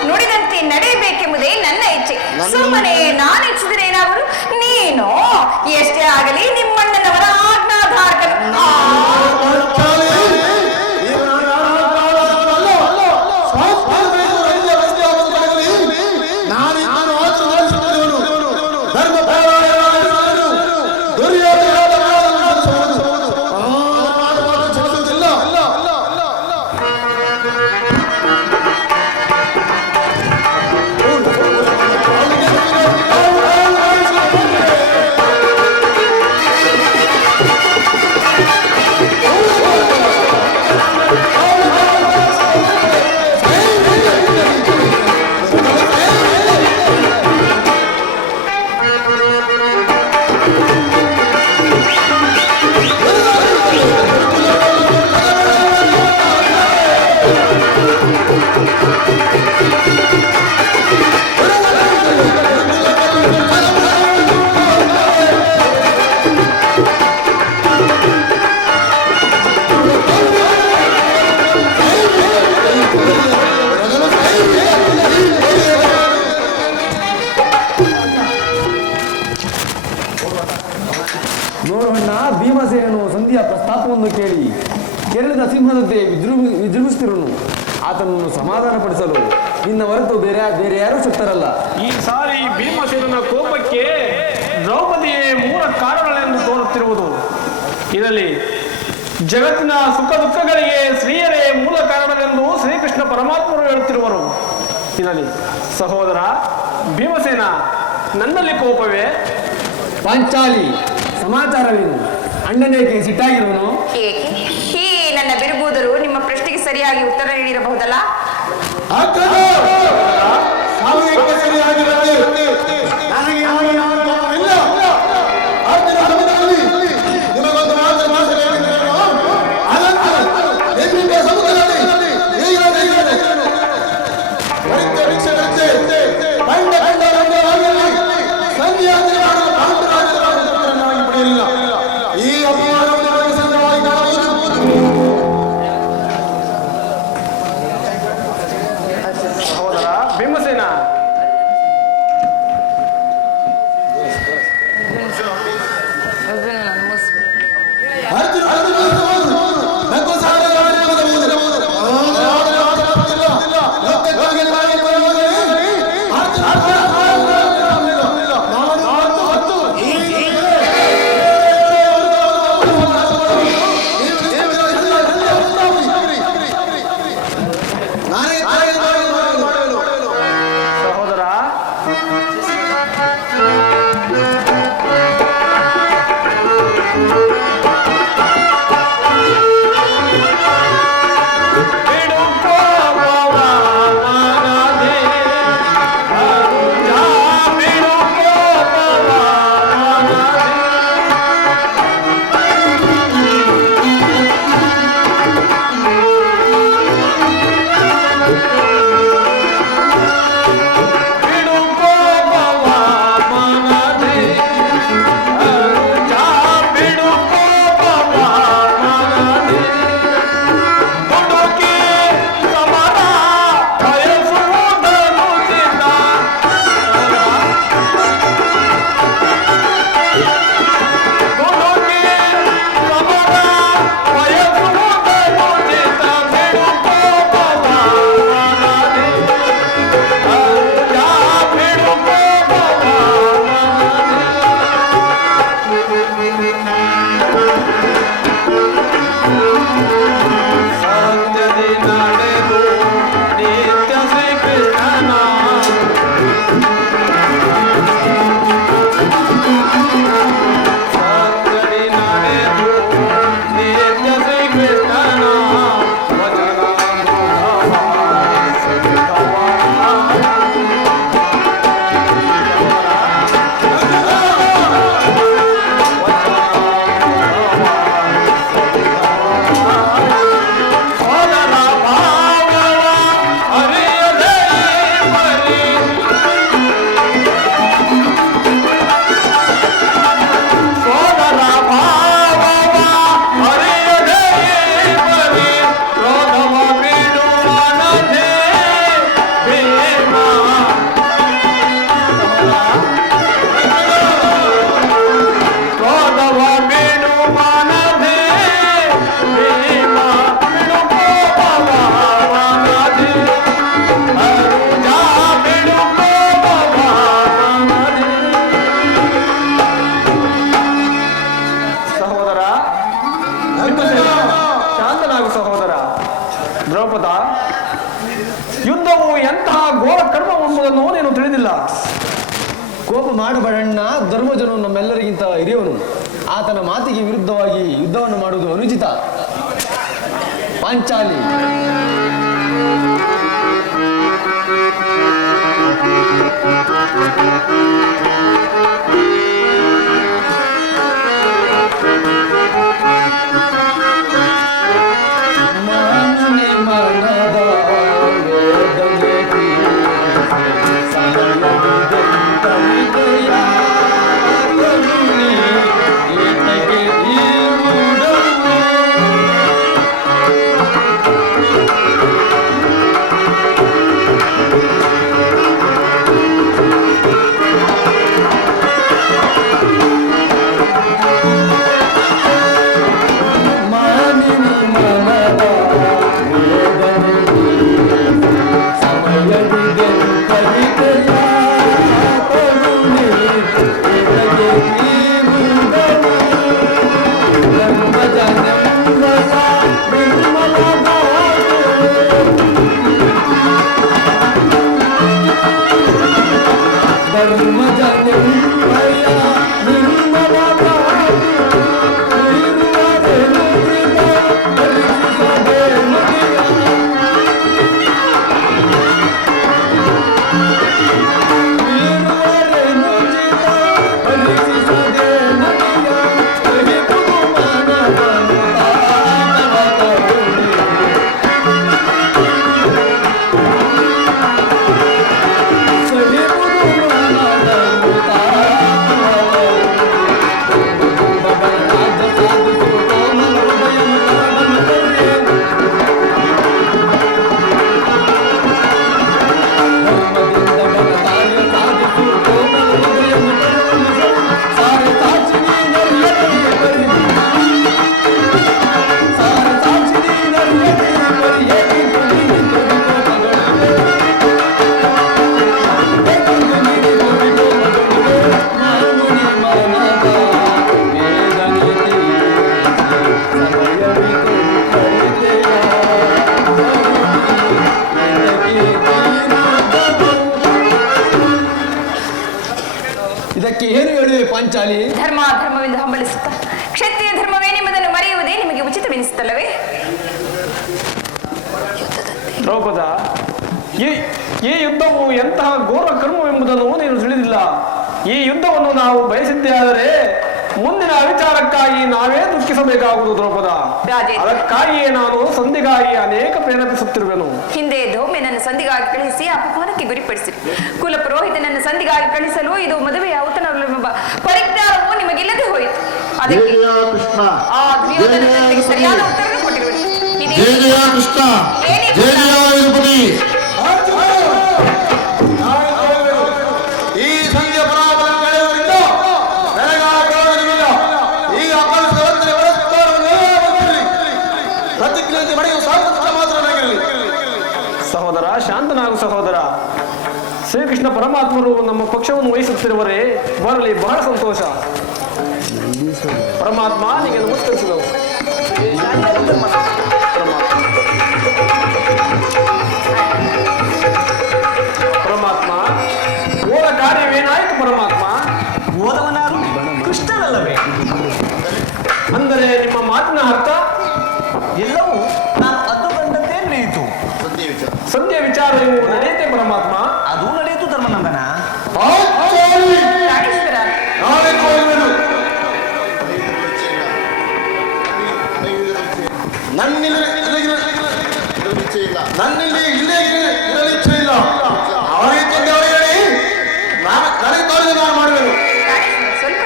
ನುಡಿದಂತೆ ನಡೆಯಬೇಕೆಂಬುದೇ ನನ್ನ ಇಚ್ಛೆ. ಸುಮ್ಮನೆ ನಾನು ಇಚ್ಛಿದರೆ ಏನಾಗಲು, ನೀನು ಎಷ್ಟೇ ಆಗಲಿ ನಿಮ್ಮಣ್ಣನವರ ಆಜ್ಞಾಧಾರಕನು. ಪ್ರಸ್ತಾಪವನ್ನು ಕೇಳಿ ಕೆರಳಿದ ಸಿಂಹದಂತೆ ವಿಜೃಂಭಿಸುತ್ತಿರುವನು. ಆತನನ್ನು ಸಮಾಧಾನಪಡಿಸಲು ನಿನ್ನ ಹೊರತು ಬೇರೆ ಯಾರೂ ಶಕ್ತರಲ್ಲ. ಈ ಸಾರಿ ಭೀಮಸೇನನ ಕೋಪಕ್ಕೆ ದ್ರೌಪದಿಯೇ ಮೂಲ ಕಾರಣಗಳೆಂದು ತೋರುತ್ತಿರುವುದು. ಇದರಲ್ಲಿ ಜಗತ್ತಿನ ಸುಖ ದುಃಖಗಳಿಗೆ ಸ್ತ್ರೀಯರೇ ಮೂಲ ಕಾರಣವೆಂದು ಶ್ರೀಕೃಷ್ಣ ಪರಮಾತ್ಮರು ಹೇಳುತ್ತಿರುವರು. ಇದರಲ್ಲಿ ಸಹೋದರ ಭೀಮಸೇನ, ನನ್ನಲ್ಲಿ ಕೋಪವೇ? ಪಾಂಚಾಲಿ, ಸಮಾಚಾರವೇನು? ಅಣ್ಣನೇಕೆ ಸಿಟ್ಟಾಗಿರುವನು? ಏಕೆ ಈ ನನ್ನ ಬಿರುಬೂದರು ನಿಮ್ಮ ಪ್ರಶ್ನೆಗೆ ಸರಿಯಾಗಿ ಉತ್ತರ ನೀಡಿರಬಹುದಲ್ಲ? ಯುದ್ಧವು ಎಂತಹ ಘೋರ ಕರ್ಮವೆಂಬುದನ್ನು ನೀನು ತಿಳಿದಿಲ್ಲ. ಕೋಪ ಮಾಡಬೇಡಣ್ಣ, ಧರ್ಮಜನು ನಮ್ಮೆಲ್ಲರಿಗಿಂತ ಹಿರಿಯವನು. ಆತನ ಮಾತಿಗೆ ವಿರುದ್ಧವಾಗಿ ಯುದ್ಧವನ್ನು ಮಾಡುವುದು ಅನುಚಿತ. ಪಾಂಚಾಲಿ, ಇಲ್ಲವೇ ಪಾಂಚಾಲಿ? ಧರ್ಮ ಧರ್ಮವೆಂದು ಹಂಬಲಿಸುತ್ತಾ ಕ್ಷತ್ರಿಯ ಧರ್ಮವೇನೆಂಬುದನ್ನು ಮರೆಯುವುದೇ ನಿಮಗೆ ಉಚಿತವೆನಿಸುತ್ತಲ್ಲವೇ? ದ್ರೌಪದ, ಈ ಯುದ್ಧವು ಎಂತಹ ಘೋರ ಕರ್ಮವೆಂಬುದನ್ನು ನೀನು ತಿಳಿದಿಲ್ಲ. ಈ ಯುದ್ಧವನ್ನು ನಾವು ಬಯಸಿದ್ದೇ ಆದರೆ ಮುಂದಿನ ವಿಚಾರಕ್ಕಾಗಿ ನಾವೇ ದುಃಖಿಸಬೇಕಾಗುವುದು ದ್ರೌಪದ. ಅದಕ್ಕಾಗಿಯೇ ನಾನು ಸಂಧಿಗಾಗಿ ಅನೇಕ ಪ್ರೇರೇಪಿಸುತ್ತಿರುವೆನು. ಹಿಂದೆ ಧೌಮ್ಯನನ್ನು ಸಂಧಿಗಾಗಿ ಕಳಿಸಿ ಅಪಮಾನಕ್ಕೆ ಗುರಿಪಡಿಸಿ ಕುಲ ಪುರೋಹಿತನನ್ನು ಸಂಧಿಗಾಗಿ ಕಳಿಸಲು ಇದು ಮದುವೆಯ ಔತಣವೆಂಬ ಪರಿಜ್ಞಾನವು ನಿಮಗಿಲ್ಲದೆ ಹೋಯಿತು. ಅದಕ್ಕೆ ಕೃಷ್ಣ ಆ ದುರ್ಯೋಧನ ಸರಿಯಾದ ಉತ್ತರ ಕೊಟ್ಟಿರುವುದು. ಜಯ ಕೃಷ್ಣ, ಜಯ ವಿದುಪತಿ. ಈ ಸಂಖ್ಯೆ ಪರಾಬಲ ಕಳೆಯುವುದರಿಂದ ನನಗಾಗುವುದಿಲ್ಲ. ಈಗ ಪ್ರತಿಜ್ಞೆ ಪಡೆಯುವ ಸ್ವಾತಂತ್ರ್ಯ ಮಾತ್ರ ನನಗಿರಲಿ. ಸಹೋದರ, ಶಾಂತನಾಗು ಸಹೋದರ. ಶ್ರೀಕೃಷ್ಣ ಪರಮಾತ್ಮರು ನಮ್ಮ ಪಕ್ಷವನ್ನು ವಹಿಸುತ್ತಿರುವರೇ ಬರಲಿ, ಬಹಳ ಸಂತೋಷ. ಪರಮಾತ್ಮ ನಿಮಗೆ ನಮಸ್ಕರಿಸಿದವು. ಪರಮಾತ್ಮ, ಹೋದ ಕಾರ್ಯವೇನಾಯಿತು ಪರಮಾತ್ಮ? ಓದವನಾರು ಕೃಷ್ಣನಲ್ಲವೇ? ಅಂದರೆ ನಿಮ್ಮ ಮಾತಿನ ಅರ್ಥ ಎಲ್ಲವೂ ನಾನು ಅದ್ದುಕೊಂಡಂತೆ ನಡೆಯಿತು. ಸದ್ಯ ವಿಚಾರ ಇವು ನಡೆಯುತ್ತೆ ಪರಮಾತ್ಮ. ಅದು ನಡೆಯಿತು ಧರ್ಮನಂದನ. ಪ್ರಾಣೇಶ್ವರ, ನನ್ನಲ್ಲಿ ಇಲ್ಲೇ ಇರಲು ಇಚ್ಛೆ ಇಲ್ಲ. ಅವರಿಗೆ ತಂದೆ ಅವರಿಗೆ ನನಗೆ ತೋರಿದ ನಾನು ಮಾಡುವೆನು. ಪ್ರಾಣೇಶ್ವರ, ಸ್ವಲ್ಪ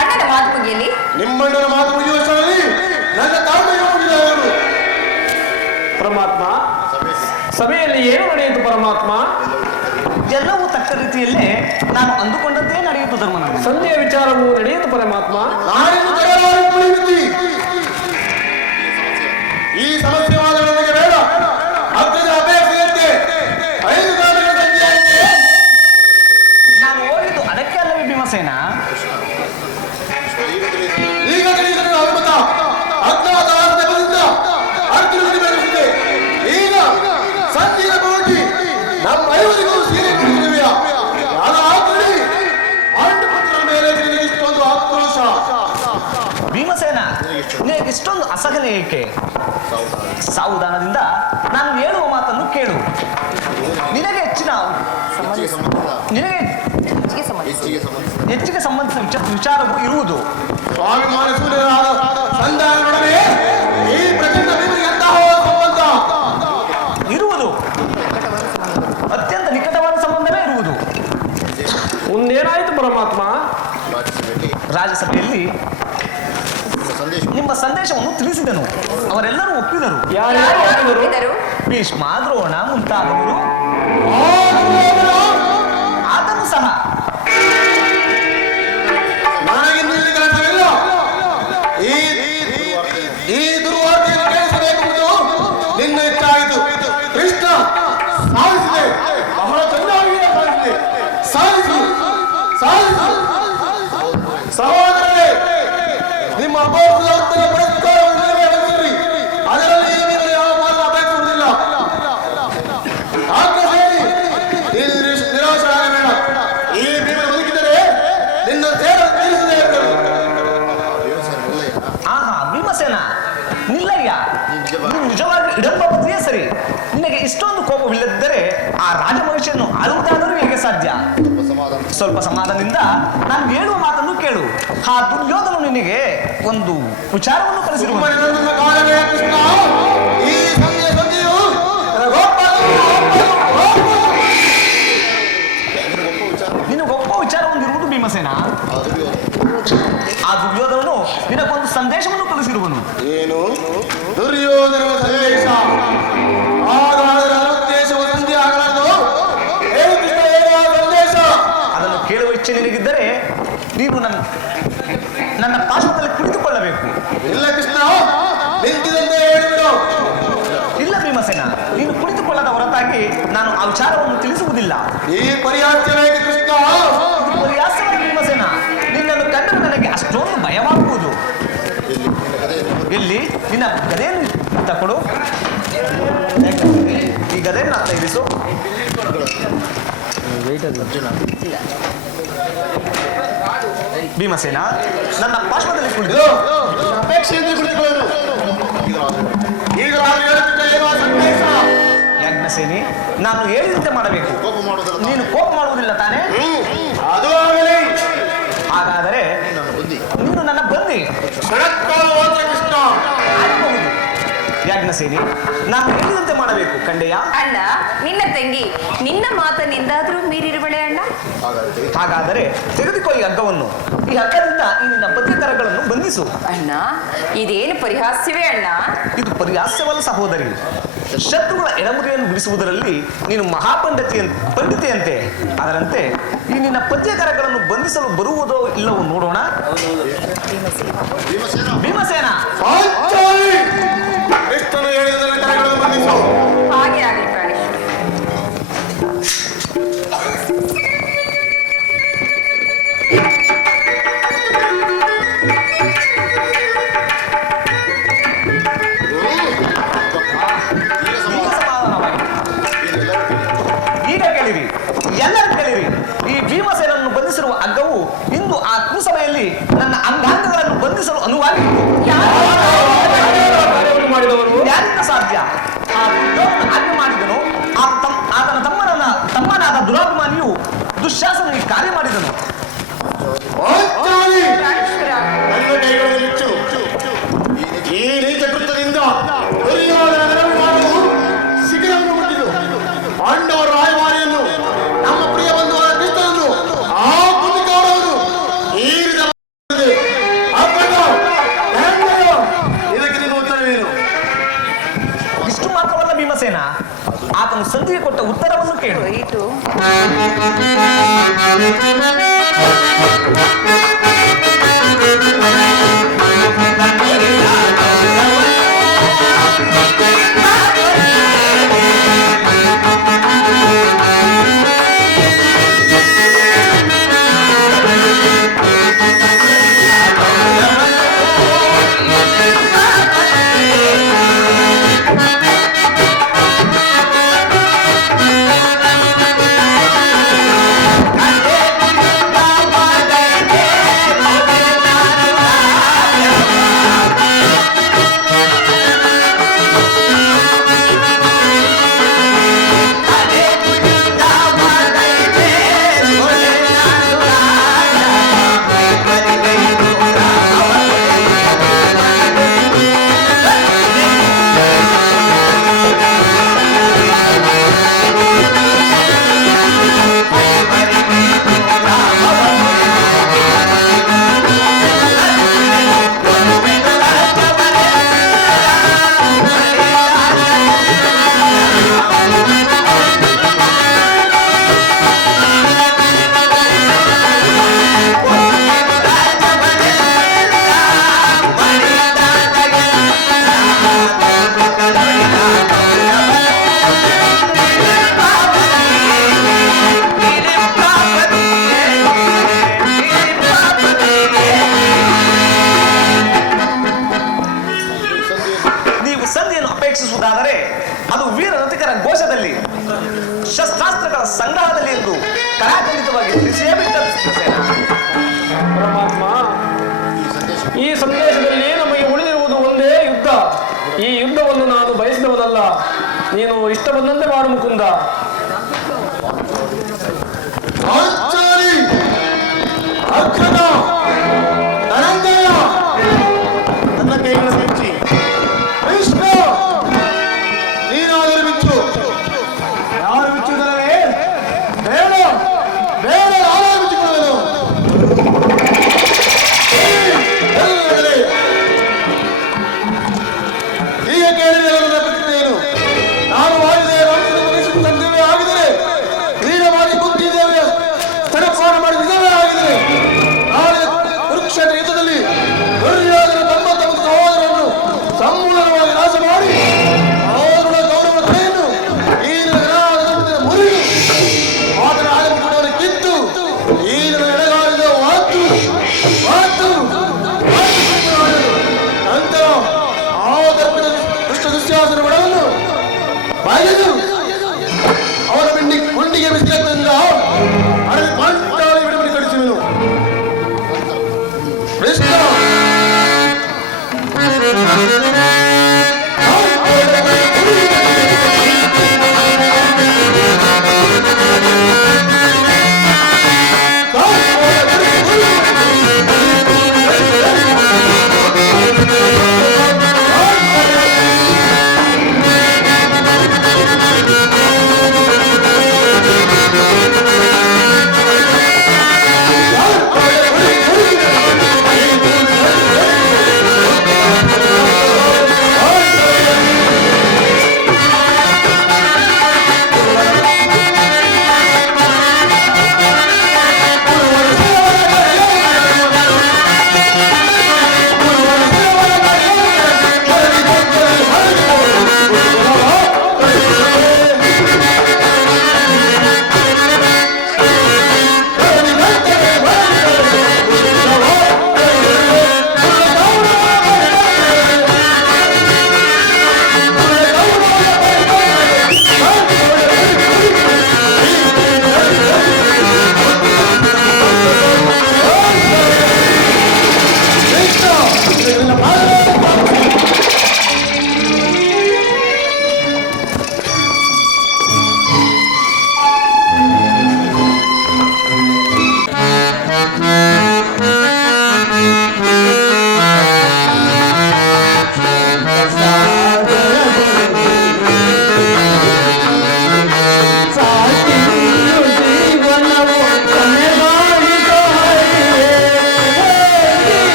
ಅಣ್ಣನ ಮಾತು ಮುಗಿಯಲಿ. ನಿಮ್ಮಣ್ಣನ ಮಾತು ಮುಗಿಯುವಷ್ಟರಲ್ಲಿ ನನ್ನ ತಾಳ್ಮೆಯೂ ಮುಗಿದವರು. ಪರಮಾತ್ಮ, ಸಭೆಯಲ್ಲಿ ಏನು ನಡೆಯಿತು ಪರಮಾತ್ಮ? ಎಲ್ಲವೂ ತಕ್ಕ ರೀತಿಯಲ್ಲೇ ನಾನು ಅಂದುಕೊಂಡಂತೆ ನಡೆಯಿತು ಧರ್ಮನಂದನ. ಸಂಧ್ಯಾ ವಿಚಾರವು ನಡೆಯಿತು ಪರಮಾತ್ಮ. ನಾನೇನು ತಡವಾಗಿ ಕುಳಿತಿದ್ದಿ? ಈ ಸಮಸ್ಯೆ ನನಗೆ ಬೇಡ. ಅಗ್ಗದ ಅಭ್ಯರ್ಥಿಯಂತೆ 5 ಗಾಲಿಗಳ ಸಂಧಿಯಾಗಿದೆ. ನಾನು ಹೋಗಿದ್ದು ಅದಕ್ಕೆ ಅಲ್ಲವೇ ಭೀಮಸೇನ? ಈಗ ತಿಳಿದರೆ ಅಭಿಮತ ಅಜ್ಞಾತ ನೆಪದಿಂದ ಅರ್ಜುನನಿಗೆ ಬೆಳೆಸಿದೆ. ಈಗ ಸಂಧಿಯ ಬೋಟಿ ನಮ್ಮ 5 ಸೀರೆ ಕುಡಿದಿರುವೆಯ ಯಾರ ಆಕಳಿ ಪಾಂಡುಪುತ್ರನ ಮೇಲೆ ನಿನಗೆ ಇಷ್ಟೊಂದು ಆಕ್ರೋಶ? ಭೀಮಸೇನ, ನಿನಗೆ ಇಷ್ಟೊಂದು ಅಸಹನೆ ಏಕೆ? ಸಾವುಧಾನದಿಂದ ನಾನು ಹೇಳುವ ಮಾತನ್ನು ಕೇಳು. ನಿನಗೆ ಹೆಚ್ಚಿಗೆ ಸಂಬಂಧಿಸಿದ ವಿಚಾರವು ಇರುವುದು. ಸ್ವಾಭಿಮಾನ ಸೂರ್ಯರಾದ ಸಂಧಾನದೊಡನೆ ಈ ಪ್ರಚಂಡ ಭೀಮನಿಗೆ ಎಂತಹ ಸಂಬಂಧ ಇರುವುದು? ಅತ್ಯಂತ ನಿಕಟವಾದ ಸಂಬಂಧವೇ ಇರುವುದು. ಮುಂದೇನಾಯಿತು ಪರಮಾತ್ಮ? ರಾಜ್ಯಸಭೆಯಲ್ಲಿ ನಿಮ್ಮ ಸಂದೇಶವನ್ನು ತಿಳಿಸಿದನು. ಅವರೆಲ್ಲರೂ ಒಪ್ಪಿದರು. ಯಾರು ಒಪ್ಪಿದರು? ಭೀಷ್ಮ, ದ್ರೋಣ ಮುಂತಾದವರು, ಆತನು ಸಹ. ನನಗಿನ್ನೂ ಕೆಲಸವಿಲ್ಲ. ಈ ದುರ್ವಾರ್ತೆಯನ್ನು ಕೇಳಿಸಬೇಕೆಂಬುದು ನಿನ್ನ ಇಚ್ಛಾಯಿತು. ಕೃಷ್ಣ ಸಾಧಿಸಿದೆ, ಬಹಳ ಚೆನ್ನಾಗಿ ಸಾಧಿಸಿದೆ. ಸಾಧಿಸು ಸಾಧಿಸು. ಸಹೋದರರೇ, ನಿಮ್ಮ ಅಪೋಸಲೋತ್ತರ ಪುರಸ್ಕಾರವನ್ನು ನೆರವೇರಿಸಿರಿ. ಅದರಲ್ಲಿ ನೀವು ಯಾವ ಮಾತು ಅಪೇಕ್ಷಿಸುವುದಿಲ್ಲ. ನಿರಾಶರಾಗಬೇಡ. ಈ ಭೀಮನ ಬದುಕಿದರೆ ನಿನ್ನ ಸೇರ ತೀರಿಸದೇ ಇರ್ತದೆ. ಆಹಾ ಭೀಮಸೇನ, ನಿಲ್ಲಯ್ಯ. ನೀನು ನಿಜವಾಗಿ ಇಡಂಬಪತಿಯೇ ಸರಿ. ನಿನಗೆ ಇಷ್ಟೊಂದು ಕೋಪವಿಲ್ಲದಿದ್ದರೆ ಆ ರಾಜಮಹಿಷಿಯನ್ನು ಆಳುವುದಾದರೂ ಹೇಗೆ ಸಾಧ್ಯ? ಸ್ವಲ್ಪ ಸಮಾಧಾನದಿಂದ ನಾನು ಹೇಳುವ ಮಾತನ್ನು ಕೇಳು. ಆ ದುರ್ಯೋಧನ ನಿನಗೆ ಒಂದು ವಿಚಾರವನ್ನು ಕಲಿಸಿರುವ. ಈ ಸಂಧಿಯು ನಿನ್ನ ಗೊಪ್ಪ ವಿಚಾರ ಒಂದಿರುವುದು ಭೀಮಸೇನ. ಆ ದುರ್ಯೋಧನನು ನಿನಗೊಂದು ಸಂದೇಶವನ್ನು ಕಲಿಸಿರುವನು. ಏನು? ದುರ್ಯೋಧನ ಸಂದೇಶ? ಹಾಗಾದರೆ ಉದ್ದೇಶವು ಸಂಧಿ ಆಗಲಾರದು. ಸಂದೇಶ ಅದನ್ನು ಕೇಳುವ ಇಚ್ಛೆ ನಿನಗಿದ್ದರೆ ನೀನು ನನ್ನ ಪಾರ್ಶ್ವದಲ್ಲಿ ಕುಳಿತುಕೊಳ್ಳಬೇಕು. ಇಲ್ಲ ಕೃಷ್ಣ, ನಿಂತಿದಂತೆ ಹೇಳಿಬಿಡು. ಇಲ್ಲ ಭೀಮಸೇನ, ನೀನು ಕುಳಿತುಕೊಳ್ಳದ ಹೊರತಾಗಿ ನಾನು ಆ ವಿಚಾರವನ್ನು ತಿಳಿಸುವುದಿಲ್ಲ. ಈ ಪರಿಹಾಸ್ಯವೇ ಕೃಷ್ಣ. ಪರಿಹಾಸವೇ ಭೀಮಸೇನ. ನಿನ್ನನ್ನು ಕಂಡರೆ ನನಗೆ ಅಷ್ಟೊಂದು ಭಯವಾಗುವುದು. ಇಲ್ಲಿ ನಿನ್ನ ಗದೆಯನ್ನು ತಕೊಡು. ಈ ಗದೆಯನ್ನು ತೆಗೆದಿಸು. ಭೀಮಸೇನ, ನನ್ನ ಪಾರ್ಶ್ವದಲ್ಲಿ ಕುಳಿತು ಇದು ನಿನ್ನ ಅಪೇಕ್ಷೆಯಿಂದ ಕುಳಿತುಕೊಳ್ಳೋದು. ಈಗ ನಾನು ಹೇಳುತ್ತಿದ್ದ ಏನು ಆ ಸಂದೇಶ? ಯಾಜ್ಞಸೇನಿ, ನಾನು ಹೇಳಿದಂತೆ ಮಾಡಬೇಕು. ಕೋಪ ಮಾಡೋದಲ್ಲ. ನೀನು ಕೋಪ ಮಾಡುವುದಿಲ್ಲ ತಾನೇ? ಅದು ಆಗಲಿ. ಹಾಗಾದರೆ ನನ್ನ ಬುದ್ಧಿ ನೀನು ನನ್ನ ಬಂದಿ ಸಡಕ್ಕಾಲ ಹೋದ್ರೆ ಕೃಷ್ಣ. ಆಗಬಹುದು. ಯಾಜ್ಞಸೇನಿ, ನಾನು ಹೇಳಿದಂತೆ ಮಾಡಬೇಕು ಕಂಡೆಯ. ಅಣ್ಣ, ನಿನ್ನ ತಂಗಿ ನಿನ್ನ ಮಾತನ್ನಿಂದಾದ್ರೂ ಮೀರಿರುವಳೆ ಅಣ್ಣ. ಹಾಗಾದರೆ ತೆಗೆದುಕೋ ಈ ಹಗ್ಗವನ್ನು. ಈ ಹಗ್ಗದಿಂದ ಈ ನಿನ್ನ ಪತ್ರಿಕರಗಳನ್ನು ಬಂಧಿಸು. ಅಣ್ಣ, ಇದೇನು ಪರಿಹಾಸ್ಯವೇ ಅಣ್ಣ. ಇದು ಪರಿಹಾಸ್ಯವಲ್ಲ ಸಹೋದರಿ. ಶತ್ರುಗಳ ಎಡಮುರಿಯನ್ನು ಬಿಡಿಸುವುದರಲ್ಲಿ ನೀನು ಪಂಡಿತೆಯಂತೆ. ಅದರಂತೆ ಈ ನಿನ್ನ ಪತ್ರಿಕರಗಳನ್ನು ಬಂಧಿಸಲು ಬರುವುದೋ ಇಲ್ಲವೋ ನೋಡೋಣ. ಭೀಮಸೇನ, ಪಾಂಚಾಲಿ, ಕೃಷ್ಣನು ಹೇಳಿದ ಕರೆಗಳನ್ನು ಬಂಧಿಸು. ಹಾಗೆ ಆಗಲಿ ಪ್ರಾಣೇಶ್ವರ. ಈಗ ಸಮಾಧಾನವಾಗಿದೆ. ಈಗ ಕೇಳಿರಿ, ಎಲ್ಲರೂ ಕೇಳಿರಿ. ಈ ಭೀಮಸೇನನ್ನು ಬಂಧಿಸಿರುವ ಹಗ್ಗವು ಇಂದು ಆ ಕುಸಭೆಯಲ್ಲಿ ನನ್ನ ಅಂಗಾಂಗಗಳನ್ನು ಬಂಧಿಸಲು ಅನುವಾಗಿತ್ತು. ಯಾರಿಂದ ಸಾಧ್ಯ? ಆ ದುರ್ಯೋಧನ ಆಜ್ಞೆ ಮಾಡಿದನು. ಆತನ ತಮ್ಮನಾದ ದುರಾಭಿಮಾನಿಯು ದುಶ್ಯಾಸನಿಗೆ ಕಾರ್ಯ ಮಾಡಿದನು. ಪಾಂಚಾಲಿ, ಪ್ರಾಣೇಶ್ವರ, ನನ್ನ ಕೈಗಳಲ್ಲಿ ಇಚ್ಚು. ಈ ನೀಚ ಕೃತ್ಯದಿಂದ ದುರ್ಯೋಧನ ನೆರವಿನಾಳು ಶಿಖರವನ್ನು ಮುಟ್ಟಿತು. ಪಾಂಡವರ ರಾಯಭಾರಿಯನ್ನು, ನಮ್ಮ ಪ್ರಿಯ ಬಂಧುವಾದ ಕೃಷ್ಣನನ್ನು ಆ ಕುಂದಿಕವರವರು ಈರಿದ ಇದಕ್ಕೆ ನಿಮ್ಮ ಉತ್ತರವೇನು? ಇಷ್ಟು ಮಾತ್ರವಲ್ಲ ಭೀಮಸೇನ, ಆತನು ಸಂಧಿಗೆ ಕೊಟ್ಟ ಉತ್ತರವನ್ನು ಕೇಳು. ಹೋಯಿತು. ಅಪೇಕ್ಷಿಸುವುದಾದರೆ ಅದು ವೀರ ರಥಿಕರ ಘೋಷದಲ್ಲಿ, ಶಸ್ತ್ರಾಸ್ತ್ರಗಳ ಸಂಗ್ರಹದಲ್ಲಿ ಎಂದು ಕರಾಖಂಡಿತವಾಗಿ ತಿಳಿಸಿಯೇ ಬಿಟ್ಟರು. ಪರಮಾತ್ಮ, ಈ ಸಂದೇಶದಲ್ಲಿ ನಮಗೆ ಉಳಿದಿರುವುದು ಒಂದೇ ಯುದ್ಧ. ಈ ಯುದ್ಧವನ್ನು ನಾನು ಬಯಸಿದವನಲ್ಲ, ನೀನು ಇಷ್ಟ ಬಂದಂತೆ ಮಾಡು ಮುಕುಂದ. ಪಾಂಚಾಲಿ, ಅರ್ಜುನ, ಧನಂಜಯ, ನನ್ನ ಕೈಗಳನ್ನು ಬಿಚ್ಚಿ. ಕೃಷ್ಣ, ನೀನಾದರೂ ಬಿಚ್ಚು. ಯಾರು ಬಿಚ್ಚುವುದಲ್ಲವೇ? ಬೇಡ ಬೇಡ, ನಾನೇ ಬಿಚ್ಚಿಕೊಳ್ಳುವೆನು. ಈಗ ಕೇಳಿದ ಪ್ರತಿಕ್ರಿಯೆಯನ್ನು ನಾನು ಮಾಡಿದೆ. ಸಂದೇಶ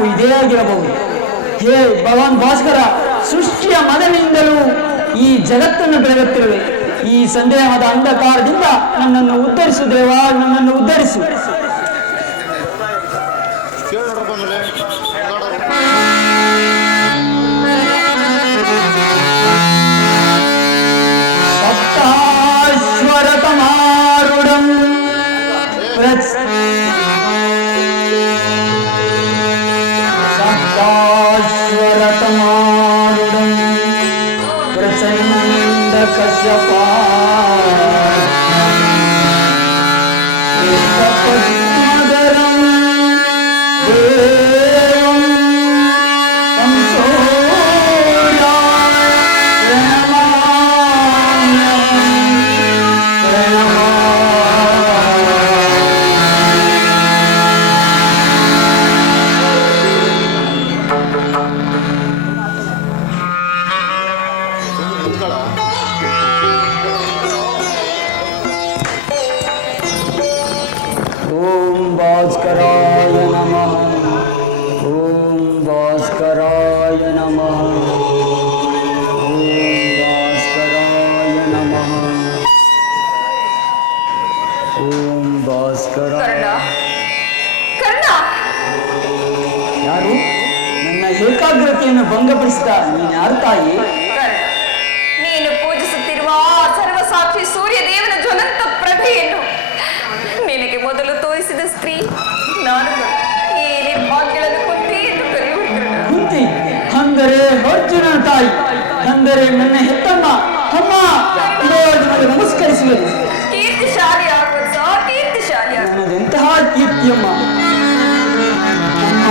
ಕಾರಣವು ಇದೇ ಆಗಿರಬಹುದು. ಹೇ ಭಗವಾನ್ ಭಾಸ್ಕರ, ಸೃಷ್ಟಿಯ ಮೊದಲಿನಿಂದಲೂ ಈ ಜಗತ್ತನ್ನು ಬೆಳಗುತ್ತಿರುವೆ. ಈ ಸಂದೇಹದ ಅಂಧಕಾರದಿಂದ ನನ್ನನ್ನು ಉದ್ಧರಿಸು ದೇವ, ನನ್ನನ್ನು ಉದ್ಧರಿಸು. ಸಪ್ತಾಶ್ವರತಮಾರುಢಂ ಸಪ್ತಾಶ್ವರತಮಾರುಢಂ ಪ್ರಚಂಡ ಕಶ್ಯಪಾ ಪದ್ಮಧರಂ ದೇವಂ ಸಂಸೋರ್ಯಾಯ ಓಂ ಭಾಸ್ಕರಾಯ ನಮಃ. ಓಂ ಭಾಸ್ಕರಾಯ ನಮಃ. ಓಂ ಭಾಸ್ಕರಾಯ ನಮಃ. ಓಂ ಭಾಸ್ಕರ. ಕರ್ಣ, ಕರ್ಣ, ಯಾರು ನನ್ನ ಏಕಾಗ್ರತೆಯನ್ನು ಭಂಗಪಡಿಸಿದ? ನೀನು ಯಾರು ತಾಯಿ? ಕರ್ಣ, ನೀನು ಪೂಜಿಸುತ್ತಿರುವ ಆ ಸರ್ವಸಾಕ್ಷಿ ಸೂರ್ಯದೇವನ ಜ್ವಲಂತ ಪ್ರಭೆಯನ್ನು ನಿನಗೆ ಮೊದಲು ತೋರಿಸಿದ ಸ್ತ್ರೀ ನಾನು. ಈ ಭಾಗ್ಯಗಳನ್ನು ಕುಂತಿ ಎಂದು ಕರೆಯುತ್ತಿರುವೆ. ಕುಂತಿ ಅಂದರೆ ಅರ್ಜುನನ ತಾಯಿ, ಅಂದರೆ ನನ್ನ ಹೆತ್ತಮ್ಮ. ಅಮ್ಮ, ನಿಮಗೆ ನಮಸ್ಕರಿಸುವೆ. ಕೀರ್ತಿಶಾಲಿ ಆಗುವ ಕೀರ್ತಿಶಾಲಿ ಆಗುವ. ನನ್ನದೆಂತಹ ಕೀರ್ತಿಯಮ್ಮ. ಅಮ್ಮ,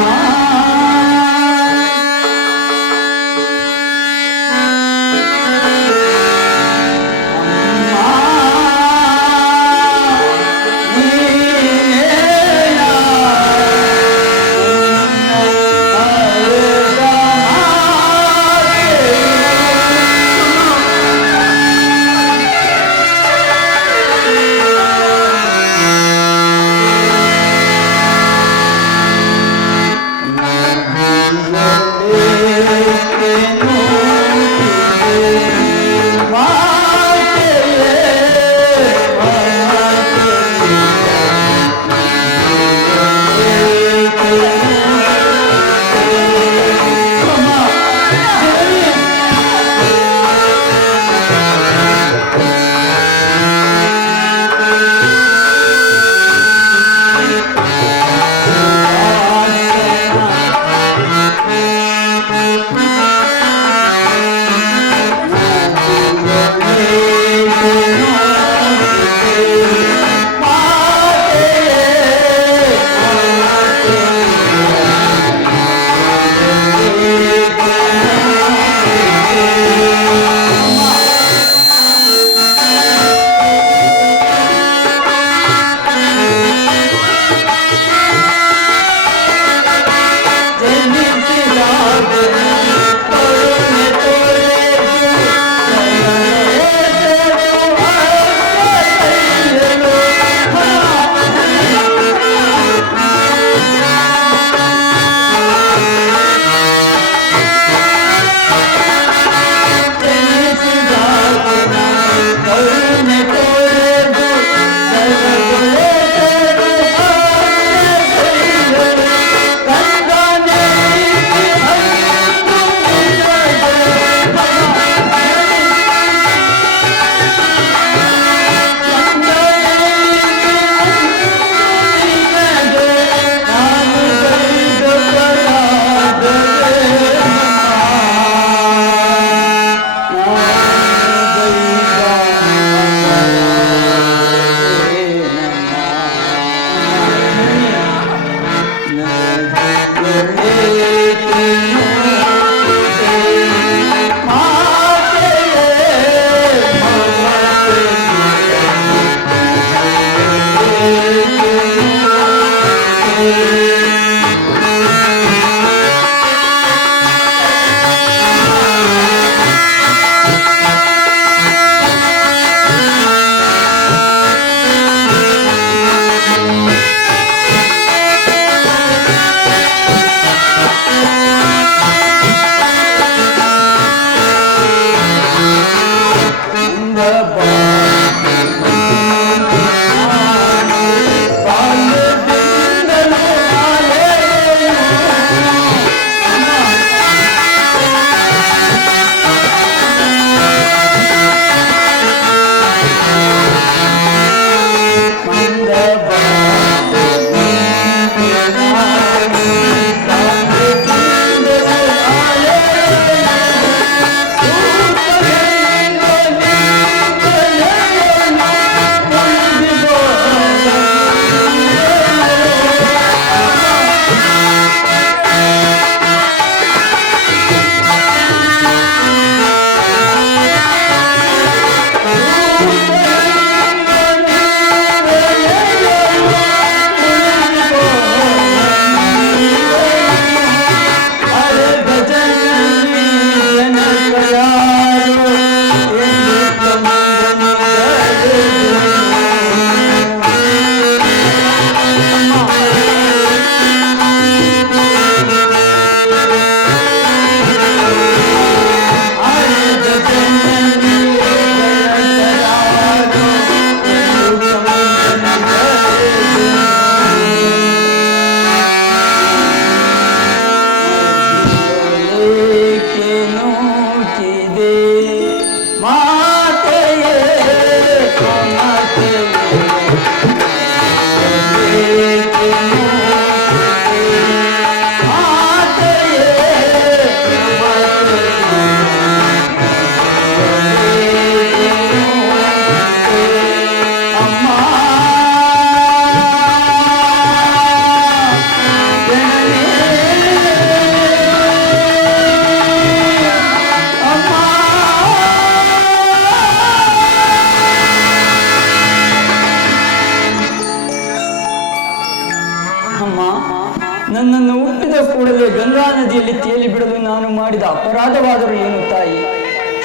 ನನ್ನನ್ನು ಹುಟ್ಟಿದ ಕೂಡಲೇ ಗಂಗಾ ನದಿಯಲ್ಲಿ ತೇಲಿ ಬಿಡಲು ನಾನು ಮಾಡಿದ ಅಪರಾಧವಾದರೂ ಏನು ತಾಯಿ?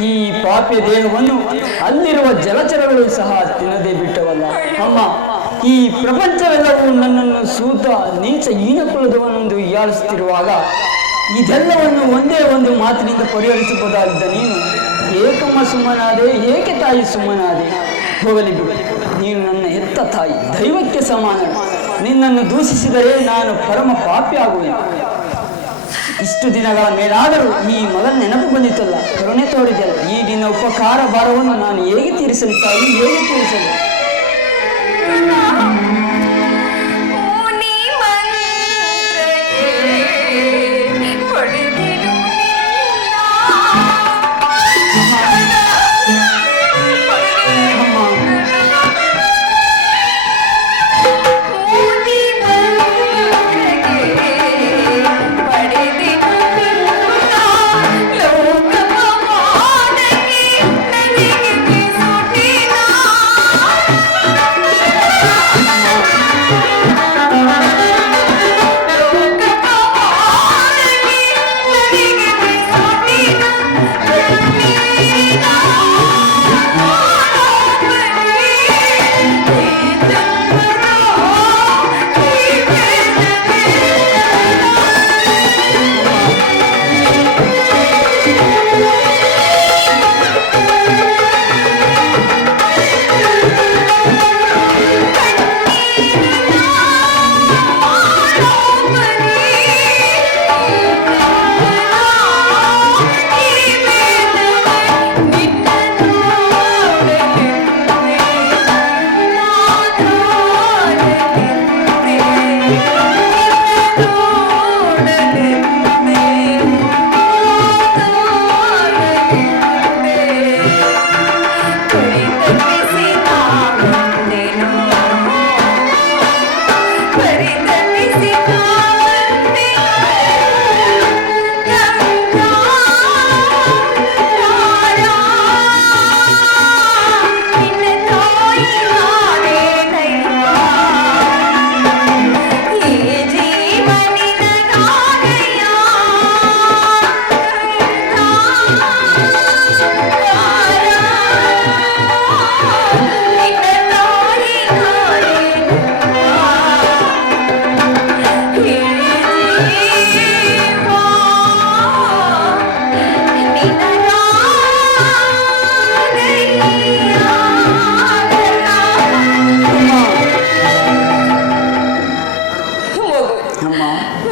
ಈ ಪಾಪಿ ದೇಹವನ್ನು ಅಲ್ಲಿರುವ ಜಲಚರಗಳು ಸಹ ತಿನ್ನದೇ ಬಿಟ್ಟವಲ್ಲ ಅಮ್ಮ. ಈ ಪ್ರಪಂಚವೆಲ್ಲವೂ ನನ್ನನ್ನು ಸೂತ ನೀಚ ಹೀನಕುಲದವನೆಂದು ಹೀಯಾಳಿಸುತ್ತಿರುವಾಗ ಇದೆಲ್ಲವನ್ನು ಒಂದೇ ಒಂದು ಮಾತಿನಿಂದ ಪರಿಹರಿಸಬಹುದಾಗಿದ್ದ ನೀನು ಏಕಮ್ಮ ಸುಮ್ಮನಾದೆ, ಏಕೆ ತಾಯಿ ಸುಮ್ಮನಾದೆ? ಹೋಗಲಿ ಬಿಡು, ನೀನು ನನ್ನ ಹೆತ್ತ ತಾಯಿ, ದೈವಕ್ಕೆ ಸಮಾನ. ನಿನ್ನನ್ನು ದೂಷಿಸಿದರೆ ನಾನು ಪರಮ ಪಾಪಿ ಆಗುವೆನು. ಇಷ್ಟು ದಿನಗಳ ಮೇಲಾದರೂ ಈ ಮಗನ ನೆನಪು ಬಂದಿತ್ತಲ್ಲ, ಕರುಣೆ ತೋರಿದೆಯಲ್ಲ, ಈ ನಿನ್ನ ಉಪಕಾರ ಭಾರವನ್ನು ನಾನು ಹೇಗೆ ತೀರಿಸಲಿ ತಾಯಿ, ಹೇಗೆ ತೀರಿಸಲಿ?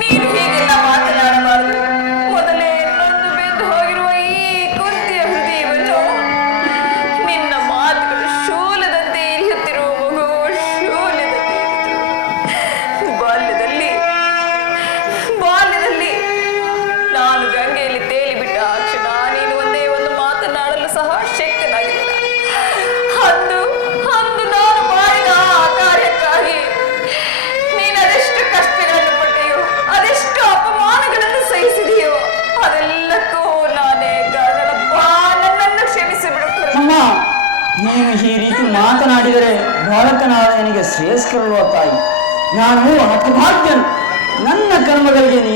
ನೀನು ಹೀಗೆಲ್ಲ ಮಾತನಾಡಬಾರದು. ಮೊದಲೇ ನೊಂದು ಬೆಂದು ಹೋಗಿರುವ ಈ ಕುಂತಿಯ ಹೃದಯವನ್ನು ನಿನ್ನ ಮಾತುಗಳು ಶೂಲದಂತೆ ಇರಿಯುತ್ತಿರುವ ಮಗು, ಶೂಲದಂತೆ ಬಾಲ್ಯದಲ್ಲಿ ನಾನು ಗಂಗೆಯಲ್ಲಿ ತೇಲಿ ಬಿಟ್ಟ ಆ ಕ್ಷಣ ನೀನು ಒಂದೇ ಒಂದು ಮಾತನಾಡಲು ಸಹ ಶಕ್ತನಾಗಿಲ್ಲ. ಅಂದು ನಾನು ಮಾಡಿದ ಆ ಕಾರ್ಯಕ್ಕಾಗಿ ನೀನು ಅದೆಷ್ಟು ಕಷ್ಟಗಳನ್ನು ಪಟ್ಟೆಯೋ, ಅದೆಷ್ಟು ಅಪಮಾನಗಳನ್ನು ಸಹಿಸಿದೆಯೋ, ಅದೆಲ್ಲಕ್ಕೂ ನಾನೇ ಕಾರಣಪ್ಪ. ನನ್ನನ್ನು ಕ್ಷಮಿಸಿಬಿಡು. ಅಮ್ಮ, ನೀನು ಈ ರೀತಿ ಮಾತನಾಡಿದರೆ ಬಾಲಕನಾದ ನನಗೆ ಶ್ರೇಯಸ್ಕರಲ್ವ ತಾಯಿ? ನಾನು ಹತಭಾಗ್ಯನು. ನನ್ನ ಕರ್ಮಗಳಿಗೆ ನೀನು